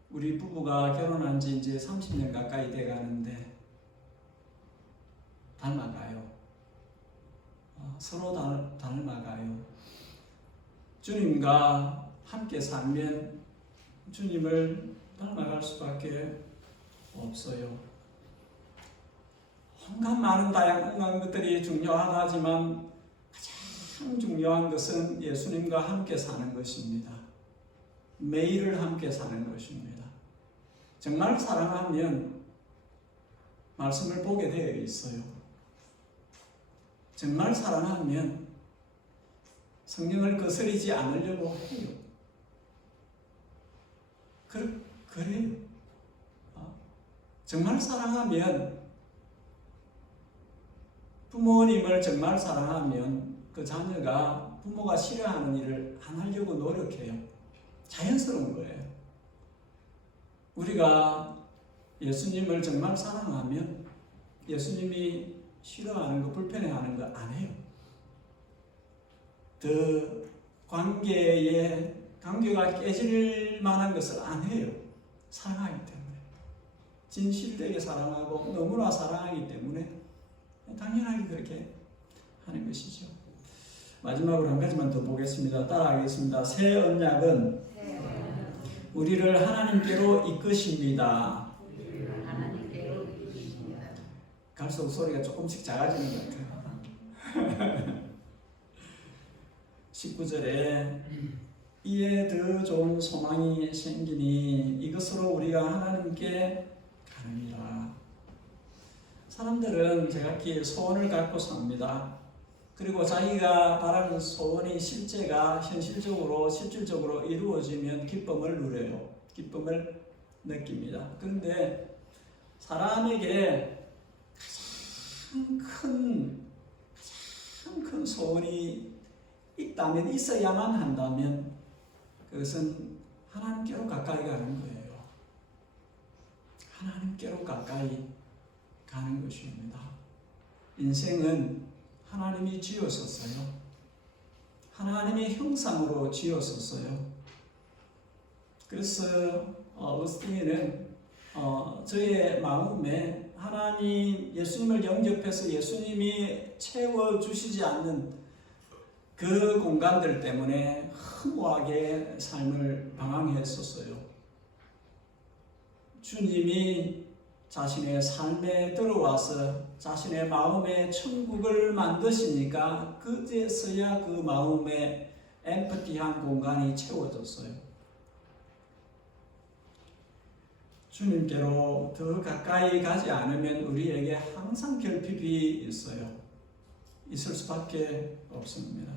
우리 부부가 결혼한 지 이제 30년 가까이 돼 가는데 닮아가요. 서로 닮아가요. 주님과 함께 살면 주님을 닮아갈 수밖에 없어요. 온갖 많은 다양한 것들이 중요하지만 가장 중요한 것은 예수님과 함께 사는 것입니다. 매일을 함께 사는 것입니다. 정말 사랑하면 말씀을 보게 되어 있어요. 정말 사랑하면 성경을 거스르지 않으려고 해요. 그래요. 정말 사랑하면 부모님을 정말 사랑하면 그 자녀가 부모가 싫어하는 일을 안 하려고 노력해요. 자연스러운 거예요. 우리가 예수님을 정말 사랑하면 예수님이 싫어하는 거, 불편해하는 거 안 해요. 더 관계가 깨질 만한 것을 안 해요. 사랑하기 때문에. 진실되게 사랑하고 너무나 사랑하기 때문에 당연하게 그렇게 하는 것이죠. 마지막으로 한 가지만 더 보겠습니다. 따라하겠습니다. 새 언약은 우리를 하나님께로 이끄십니다. 갈수록 소리가 조금씩 작아지는 것 같아요. 19절에 이에 더 좋은 소망이 생기니 이것으로 우리가 하나님께 가느니라. 사람들은 제각기 소원을 갖고 삽니다. 그리고 자기가 바라는 소원이 실질적으로 이루어지면 기쁨을 누려요. 기쁨을 느낍니다. 그런데 사람에게 가장 큰 소원이 있어야만 한다면 그것은 하나님께로 가까이 가는 거예요. 하나님께로 가까이 가는 것입니다. 인생은 하나님이 지으셨어요. 하나님의 형상으로 지으셨어요. 그래서 어거스틴은 저의 마음에 하나님 예수님을 영접해서 예수님이 채워주시지 않는 그 공간들 때문에 허무하게 삶을 방황했었어요. 주님이 자신의 삶에 들어와서 자신의 마음에 천국을 만드시니까 그제서야 그 마음에 엠퍼티한 공간이 채워졌어요. 주님께로 더 가까이 가지 않으면 우리에게 항상 결핍이 있을 수밖에 없습니다.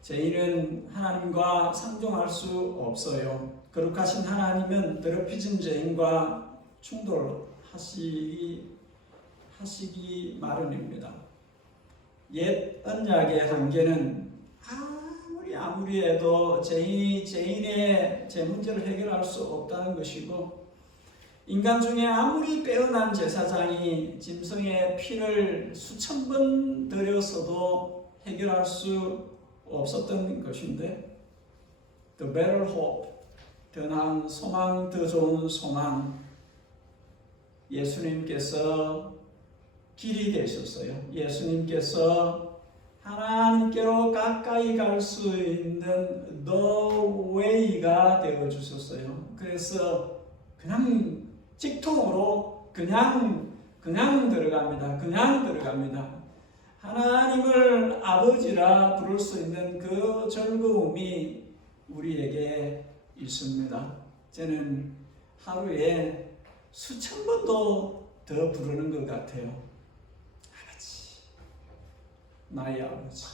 죄인은 하나님과 상종할 수 없어요. 거룩하신 하나님은 더럽혀진 죄인과 충돌하시기 마련입니다. 옛 언약의 한계는 아무리 해도 죄인의 죄 문제를 해결할 수 없다는 것이고, 인간 중에 아무리 빼어난 제사장이 짐승의 피를 수천 번 들여서도 해결할 수 없었던 것인데, The better hope, 더 나은 소망, 더 좋은 소망, 예수님께서 길이 되셨어요. 예수님께서 하나님께로 가까이 갈 수 있는 The Way가 되어주셨어요. 그래서 그냥 직통으로 그냥 들어갑니다. 하나님을 아버지라 부를 수 있는 그 즐거움이 우리에게 있습니다. 저는 하루에 수천 번도 더 부르는 것 같아요. 아버지, 나의 아버지,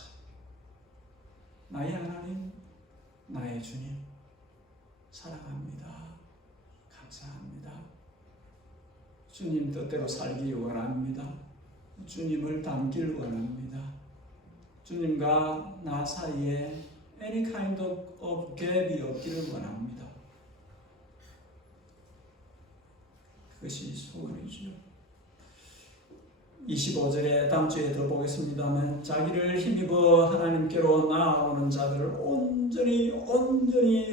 나의 하나님, 나의 주님, 사랑합니다. 감사합니다. 주님 뜻대로 살기 원합니다. 주님을 닮길 원합니다. 주님과 나 사이에 any kind of gap이 없기를 원합니다. 그것이 소원이죠. 25절에 다음 주에 더 보겠습니다만, 자기를 힘입어 하나님께로 나아오는 자들을 온전히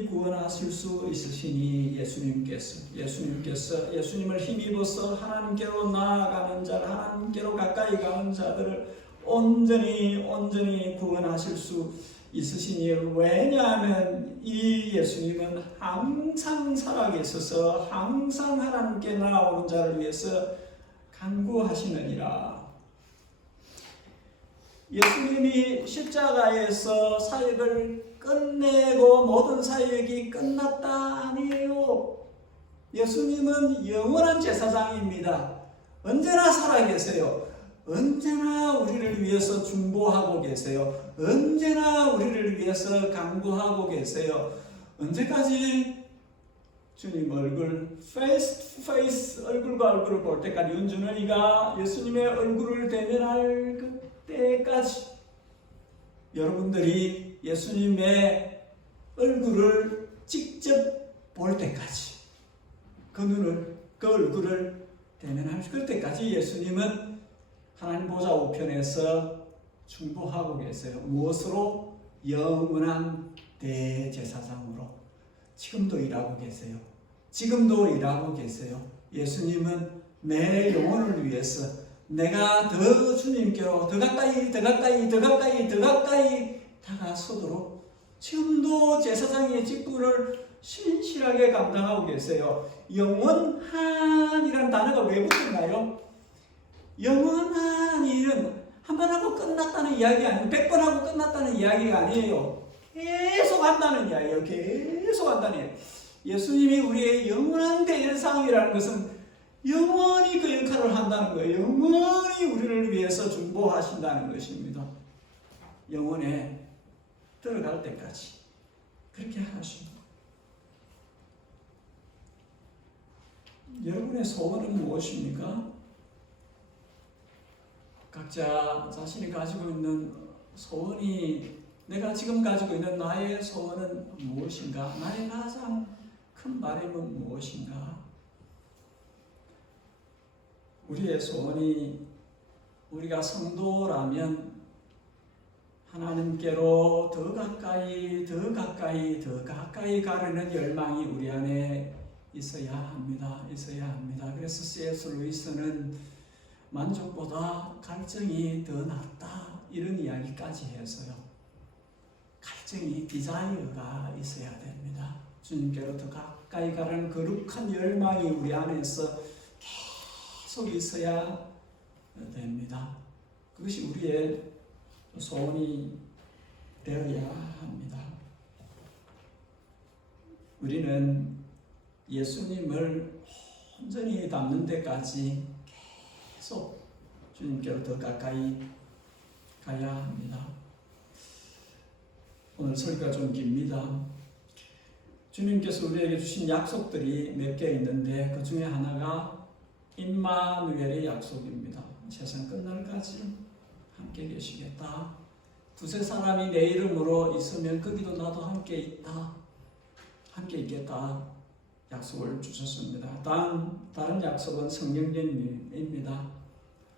구원하실 수 있으시니 예수님을 힘입어서 하나님께로 나아가는 자를, 하나님께로 가까이 가는 자들을 온전히 구원하실 수 있으시니, 왜냐하면 이 예수님은 항상 살아계셔서 항상 하나님께 나아오는 자를 위해서 간구하시느니라. 예수님이 십자가에서 사역을 끝내고 모든 사역이 끝났다 아니에요. 예수님은 영원한 제사장입니다. 언제나 살아계세요. 언제나 우리를 위해서 중보하고 계세요. 언제나 우리를 위해서 간구하고 계세요. 언제까지? 주님 얼굴, face to face, 얼굴과 얼굴을 볼 때까지, 윤준원이가 예수님의 얼굴을 대면할 그때까지, 여러분들이 예수님의 얼굴을 직접 볼 때까지, 그 얼굴을 대면할 그때까지 예수님은 하나님 보좌 우편에서 중보하고 계세요. 무엇으로? 영원한 대제사장으로 지금도 일하고 계세요. 예수님은 내 영혼을 위해서 내가 더 주님께로 더 가까이 다가서도록 지금도 제사장의 직분을 신실하게 감당하고 계세요. 영원한이라는 단어가 왜 붙었나요? 영원한 일은 한 번 하고 끝났다는 이야기 아니에요. 100번 하고 끝났다는 이야기가 아니에요. 계속 한다는 이야기예요. 예수님이 우리의 영원한 대제사장이라는 것은 영원히 그 역할을 한다는 거예요. 영원히 우리를 위해서 중보하신다는 것입니다. 영원에 들어갈 때까지 그렇게 하십니다. 여러분의 소원은 무엇입니까? 각자 자신이 가지고 있는 소원이, 내가 지금 가지고 있는 나의 소원은 무엇인가? 나의 가장 큰 바람은 무엇인가? 우리의 소원이, 우리가 성도라면 하나님께로 더 가까이 가려는 열망이 우리 안에 있어야 합니다. 그래서 C.S. 루이스는 만족보다 갈증이 더 낫다, 이런 이야기까지 해서요. 갈증이, 디자이어가 있어야 됩니다. 주님께로 더 가까이 가려는 거룩한 열망이 우리 안에서 계속 있어야 됩니다. 그것이 우리의 소원이 되어야 합니다. 우리는 예수님을 온전히 닮는 데까지 계속 주님께로 더 가까이 가야 합니다. 오늘 설교가 좀 깁니다. 주님께서 우리에게 주신 약속들이 몇 개 있는데 그 중에 하나가 임마누엘의 약속입니다. 세상 끝날까지 함께 계시겠다. 두세 사람이 내 이름으로 있으면 거기도 나도 함께 있다. 함께 있겠다. 약속을 주셨습니다. 다른 약속은 성령님입니다.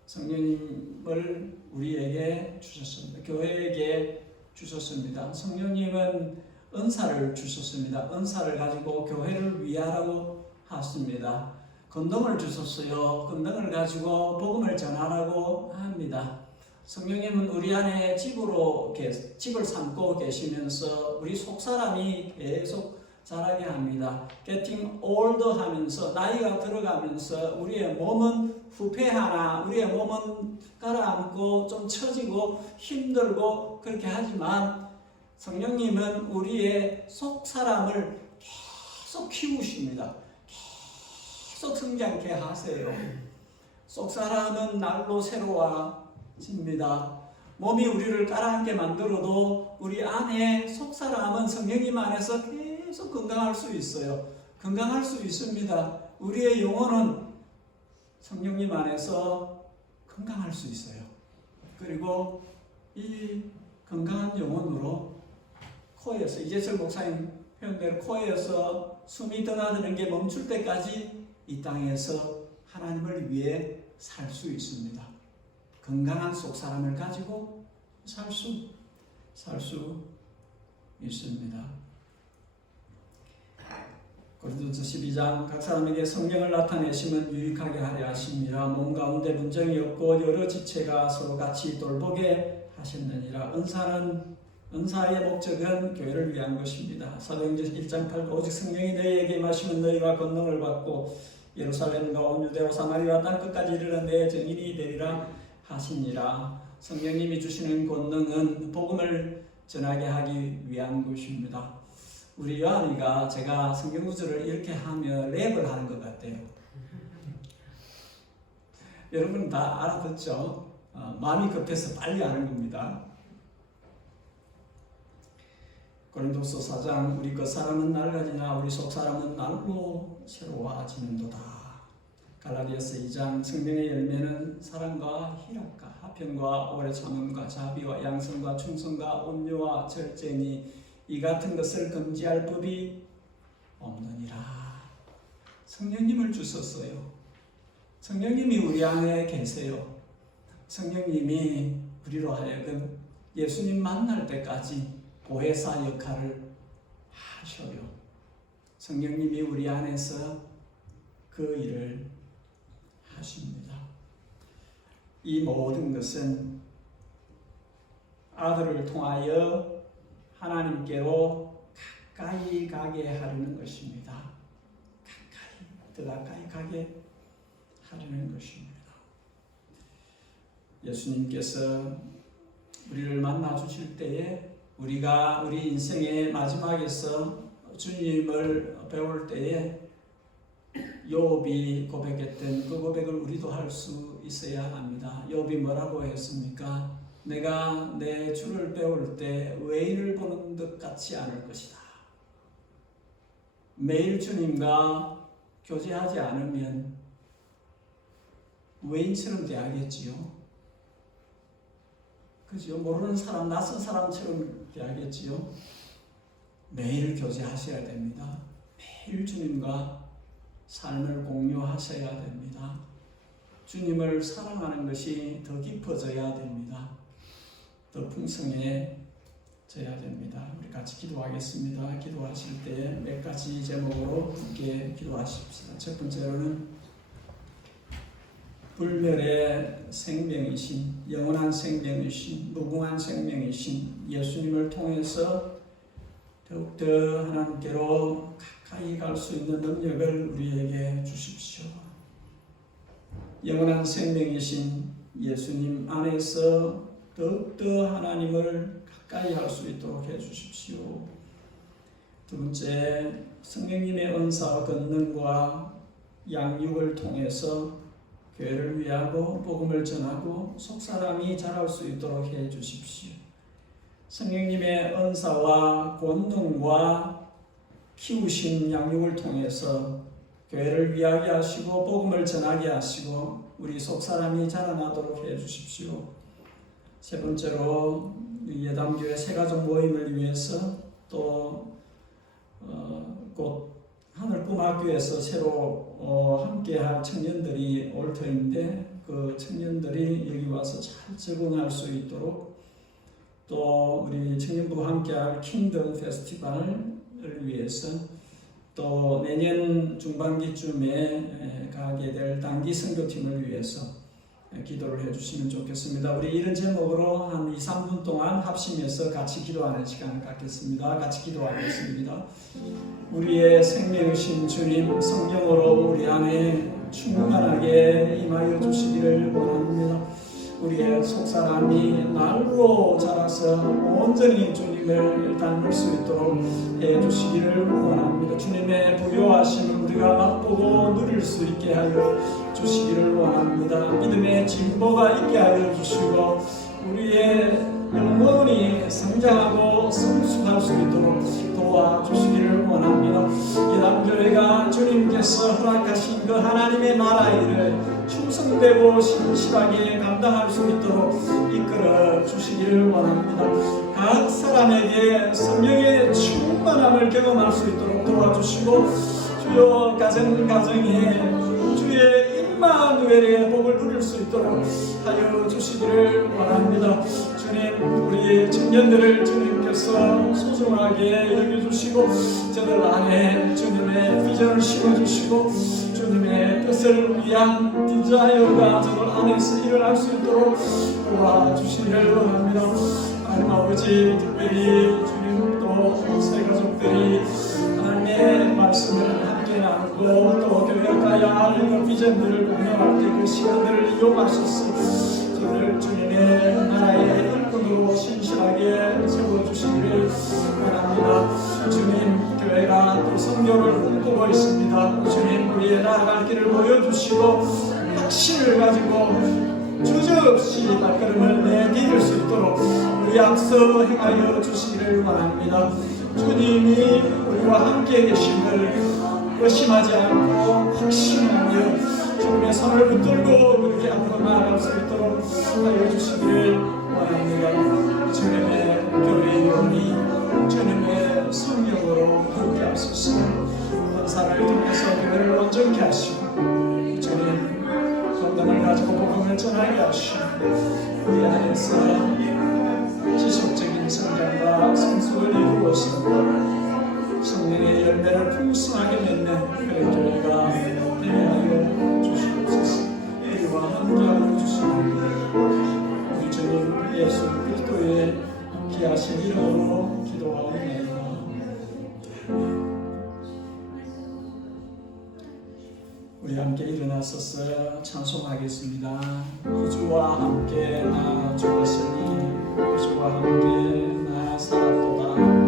성령님을 우리에게 주셨습니다. 교회에게 주셨습니다. 성령님은 은사를 주셨습니다. 은사를 가지고 교회를 위하라고 하십니다. 권능을 주셨어요. 권능을 가지고 복음을 전하라고 합니다. 성령님은 우리 안에 집을 삼고 계시면서 우리 속사람이 계속 자라게 합니다. Getting older 하면서 나이가 들어가면서 우리의 몸은 후퇴하나 우리의 몸은 가라앉고 좀 처지고 힘들고 그렇게 하지만 성령님은 우리의 속사람을 계속 키우십니다. 계속 성장케 하세요. 속사람은 날로 새로워집니다. 몸이 우리를 가라앉게 만들어도 우리 안에 속사람은 성령님 안에서 계속 건강할 수 있어요. 건강할 수 있습니다. 우리의 영혼은 성령님 안에서 건강할 수 있어요. 그리고 이 건강한 영혼으로 코에서 이재철 목사님 표현대로 코에서 숨이 드나드는 게 멈출 때까지 이 땅에서 하나님을 위해 살 수 있습니다. 건강한 속사람을 가지고 살 수 있습니다. 고린도서 12장 각 사람에게 성령을 나타내시면 유익하게 하려 하심이라 몸 가운데 문정이 없고 여러 지체가 서로 같이 돌보게 하셨느니라. 은사의 목적은 교회를 위한 것입니다. 사도행전 1장 8 오직 성령이 너희에게 임하시면 너희가 권능을 받고 예루살렘과 온 유대와 사마리아 땅 끝까지 이르는 내 증인이 되리라 하시니라. 성령님이 주시는 권능은 복음을 전하게 하기 위한 것입니다. 우리 요한이가 제가 성경 구절을 이렇게 하며 랩을 하는 것 같아요. 여러분 다 알아듣죠? 마음이 급해서 빨리 하는 겁니다. 고린도서 4장 우리 겉사람은 낡아지나 우리 속사람은 날로 새로워지는도다. 갈라디아서 2장 성령의 열매는 사랑과 희락과 화평과 오래 참음과 자비와 양성과 충성과 온유와 절제니 이 같은 것을 금지할 법이 없느니라. 성령님을 주셨어요. 성령님이 우리 안에 계세요. 성령님이 우리로 하여금 예수님 만날 때까지 보혜사 역할을 하셔요. 성령님이 우리 안에서 그 일을 하십니다. 이 모든 것은 아들을 통하여 하나님께로 가까이 가게 하려는 것입니다. 더 가까이 가게 하려는 것입니다. 예수님께서 우리를 만나 주실 때에 우리가 우리 인생의 마지막에서 주님을 배울 때에 욥이 고백했던 그 고백을 우리도 할 수 있어야 합니다. 욥이 뭐라고 했습니까? 내가 내 주를 배울 때 외인을 보는 듯 같지 않을 것이다. 매일 주님과 교제하지 않으면 외인처럼 돼야겠지요. 그죠? 모르는 사람, 낯선 사람처럼 돼야겠지요. 매일 교제하셔야 됩니다. 매일 주님과 삶을 공유하셔야 됩니다. 주님을 사랑하는 것이 더 깊어져야 됩니다. 더 풍성해져야 됩니다. 우리 같이 기도하겠습니다. 기도하실 때 몇 가지 제목으로 함께 기도하십시다. 첫 번째로는 불멸의 생명이신, 영원한 생명이신, 무궁한 생명이신 예수님을 통해서 더욱더 하나님께로 가까이 갈 수 있는 능력을 우리에게 주십시오. 영원한 생명이신 예수님 안에서 더욱더 하나님을 가까이 할 수 있도록 해주십시오. 두 번째, 성령님의 은사와 권능과 양육을 통해서 교회를 위하고 복음을 전하고 속사람이 자랄 수 있도록 해주십시오. 성령님의 은사와 권능과 키우신 양육을 통해서 교회를 위하게 하시고 복음을 전하게 하시고 우리 속사람이 자라나도록 해주십시오. 세 번째로 예담교회 새가족 모임을 위해서 또 곧 하늘꿈학교에서 새로 함께할 청년들이 올 터인데 그 청년들이 여기 와서 잘 적응할 수 있도록 또 우리 청년부가 함께할 킹덤 페스티벌을 위해서 또 내년 중반기쯤에 가게 될 단기 선교팀을 위해서 기도를 해주시면 좋겠습니다. 우리 이런 제목으로 한 2, 3분 동안 합심해서 같이 기도하는 시간을 갖겠습니다. 같이 기도하겠습니다. 우리의 생명이신 주님, 성령으로 우리 안에 충만하게 임하여 주시기를 원합니다. 우리의 속사람이 날로 자라서 온전히 주님을 닮을 수 있도록 해주시기를 원합니다. 주님의 부요하심을 우리가 맛보고 누릴 수 있게 하여 주시기를 원합니다. 믿음의 진보가 있게 하여 주시고 우리의 영혼이 성장하고 성숙할 수 있도록 도와주시기를 원합니다. 예담교회가 주님께서 허락하신 그 하나님의 나라 일을 충성되고 신실하게 감당할 수 있도록 이끌어 주시기를 원합니다. 각 사람에게 성령의 충만함을 경험할 수 있도록 도와주시고 주여 가정에 주의 임마누엘의 복을 누릴 수 있도록 하여 주시기를 원합니다. 주님, 우리 청년들을 주님께서 소중하게 여겨주시고 저들 안에 주님의 비전을 심어주시고 주님의 뜻을 위한 디자이어가 저들 안에서 일어날 수 있도록 도와주시기를 원합니다. 하나님 아버지, 특별히 주님 또 새가족들이 하나님의 말씀을 함께 나누고 또 교회가 가야 할 비전들을 공유할 때 그 시간들을 이용하셔서 저를 주님의 나라의 일꾼으로 신실하게 세워주시기를 원합니다. 주님, 교회가 또 선교를 꿈꾸고 있습니다. 주님, 우리의 나아갈 길을 보여주시고 확신을 가지고 주저없이 발걸음을 내디딜 수 있도록 우리 앞서 행하여 주시기를 원합니다. 주님이 우리와 함께 계심을 의심하지 않고 확신하며 주님의 손을 붙들고 그렇게 앞으로 나아갈 수 있도록 하여 주시기를 원합니다. 주님의 교회의 영이 주님의 성령으로 함께 하소서. 은사를 통해서 교회를 온전케 하시고 주님 건강을 가지고 복음을 전하게 하시고 우리 안에서 지속적인 성장과 성숙을 이루어서 성령의 열매를 풍성하게 맺는 그런 교회가 되게 하여 주시옵소서. 우리와 함께하여 주시고 우리 주님 예수 그리스도의 귀하신 이름으로 기도하옵나이다. 우리 함께 일어나서서 찬송하겠습니다. 구주와 함께 나 죽었으니 구주와 함께 나 살았도다.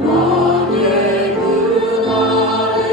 영광의 그날에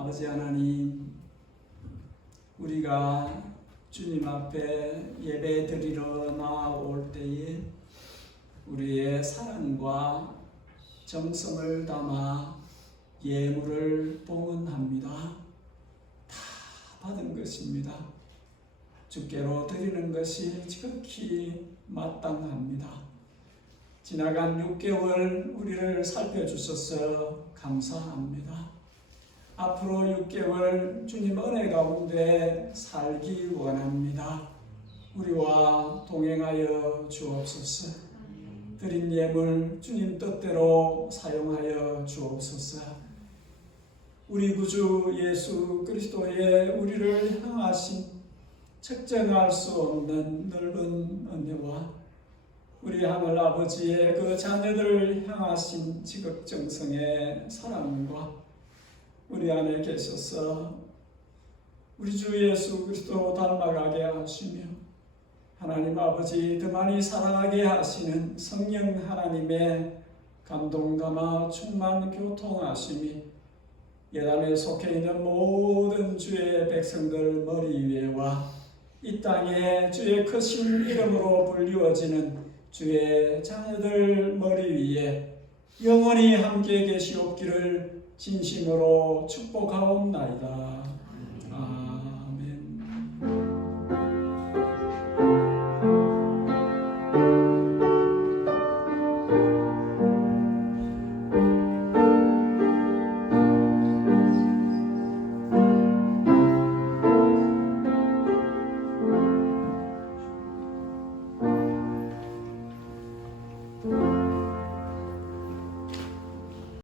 아버지 하나님, 우리가 주님 앞에 예배 드리러 나올 때에 우리의 사랑과 정성을 담아 예물을 봉헌합니다. 다 받은 것입니다. 주께로 드리는 것이 지극히 마땅합니다. 지나간 6개월 우리를 살펴주셔서 감사합니다. 앞으로 6개월 주님 은혜 가운데 살기 원합니다. 우리와 동행하여 주옵소서. 드린 예물 주님 뜻대로 사용하여 주옵소서. 우리 구주 예수 그리스도의 우리를 향하신 측정할 수 없는 넓은 은혜와 우리 하늘 아버지의 그 자녀들을 향하신 지극정성의 사랑과 우리 안에 계셔서 우리 주 예수 그리스도 닮아가게 하시며 하나님 아버지 더 많이 사랑하게 하시는 성령 하나님의 감동 감화 충만 교통하심이 예단에 속해 있는 모든 주의 백성들 머리 위에와 이 땅에 주의 크신 이름으로 불리워지는 주의 자녀들 머리 위에 영원히 함께 계시옵기를 진심으로 축복하옵나이다.